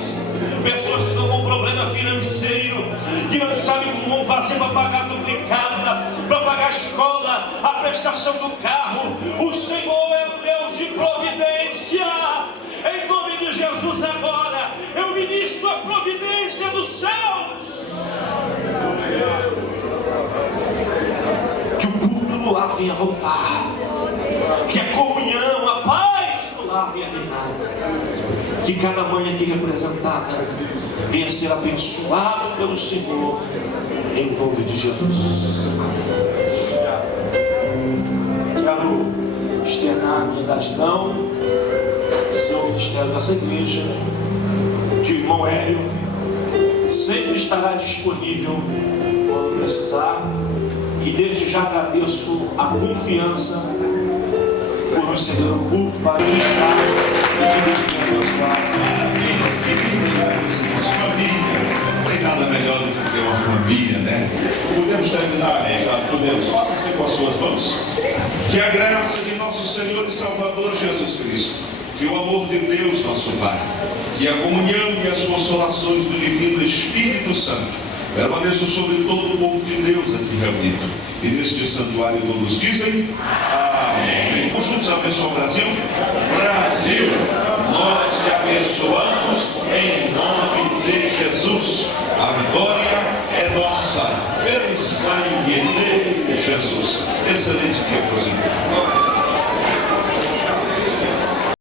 Pessoas que estão com problema financeiro, que não sabem como vão fazer para pagar a duplicada, para pagar a escola, a prestação do carro. O Senhor é o Deus de providência. Em nome de Jesus agora, eu ministro a providência dos céus. Que o culto no lar venha voltar, que a comunhão, a paz no lar venha reinar, que cada mãe aqui representada venha ser abençoada pelo Senhor, em nome de Jesus. Quero externar a minha gratidão, seu ministério dessa igreja, que o irmão Hélio sempre estará disponível quando precisar, e desde já agradeço a confiança por nos ceder o culto para ministrar e que Deus venha abençoar. Nossa família, não tem nada melhor do que ter uma família, né? Podemos terminar, já podemos. Faça-se com as suas mãos. Que a graça de nosso Senhor e Salvador Jesus Cristo, que o amor de Deus, nosso Pai, que a comunhão e as consolações do Divino Espírito Santo permaneçam sobre todo o povo de Deus aqui reunido. E neste santuário todos dizem amém. Vamos juntos abençoar o Brasil. Brasil, nós te abençoamos em nome de Jesus. A vitória é nossa pelo sangue de Jesus. Excelente dia, prosseguir.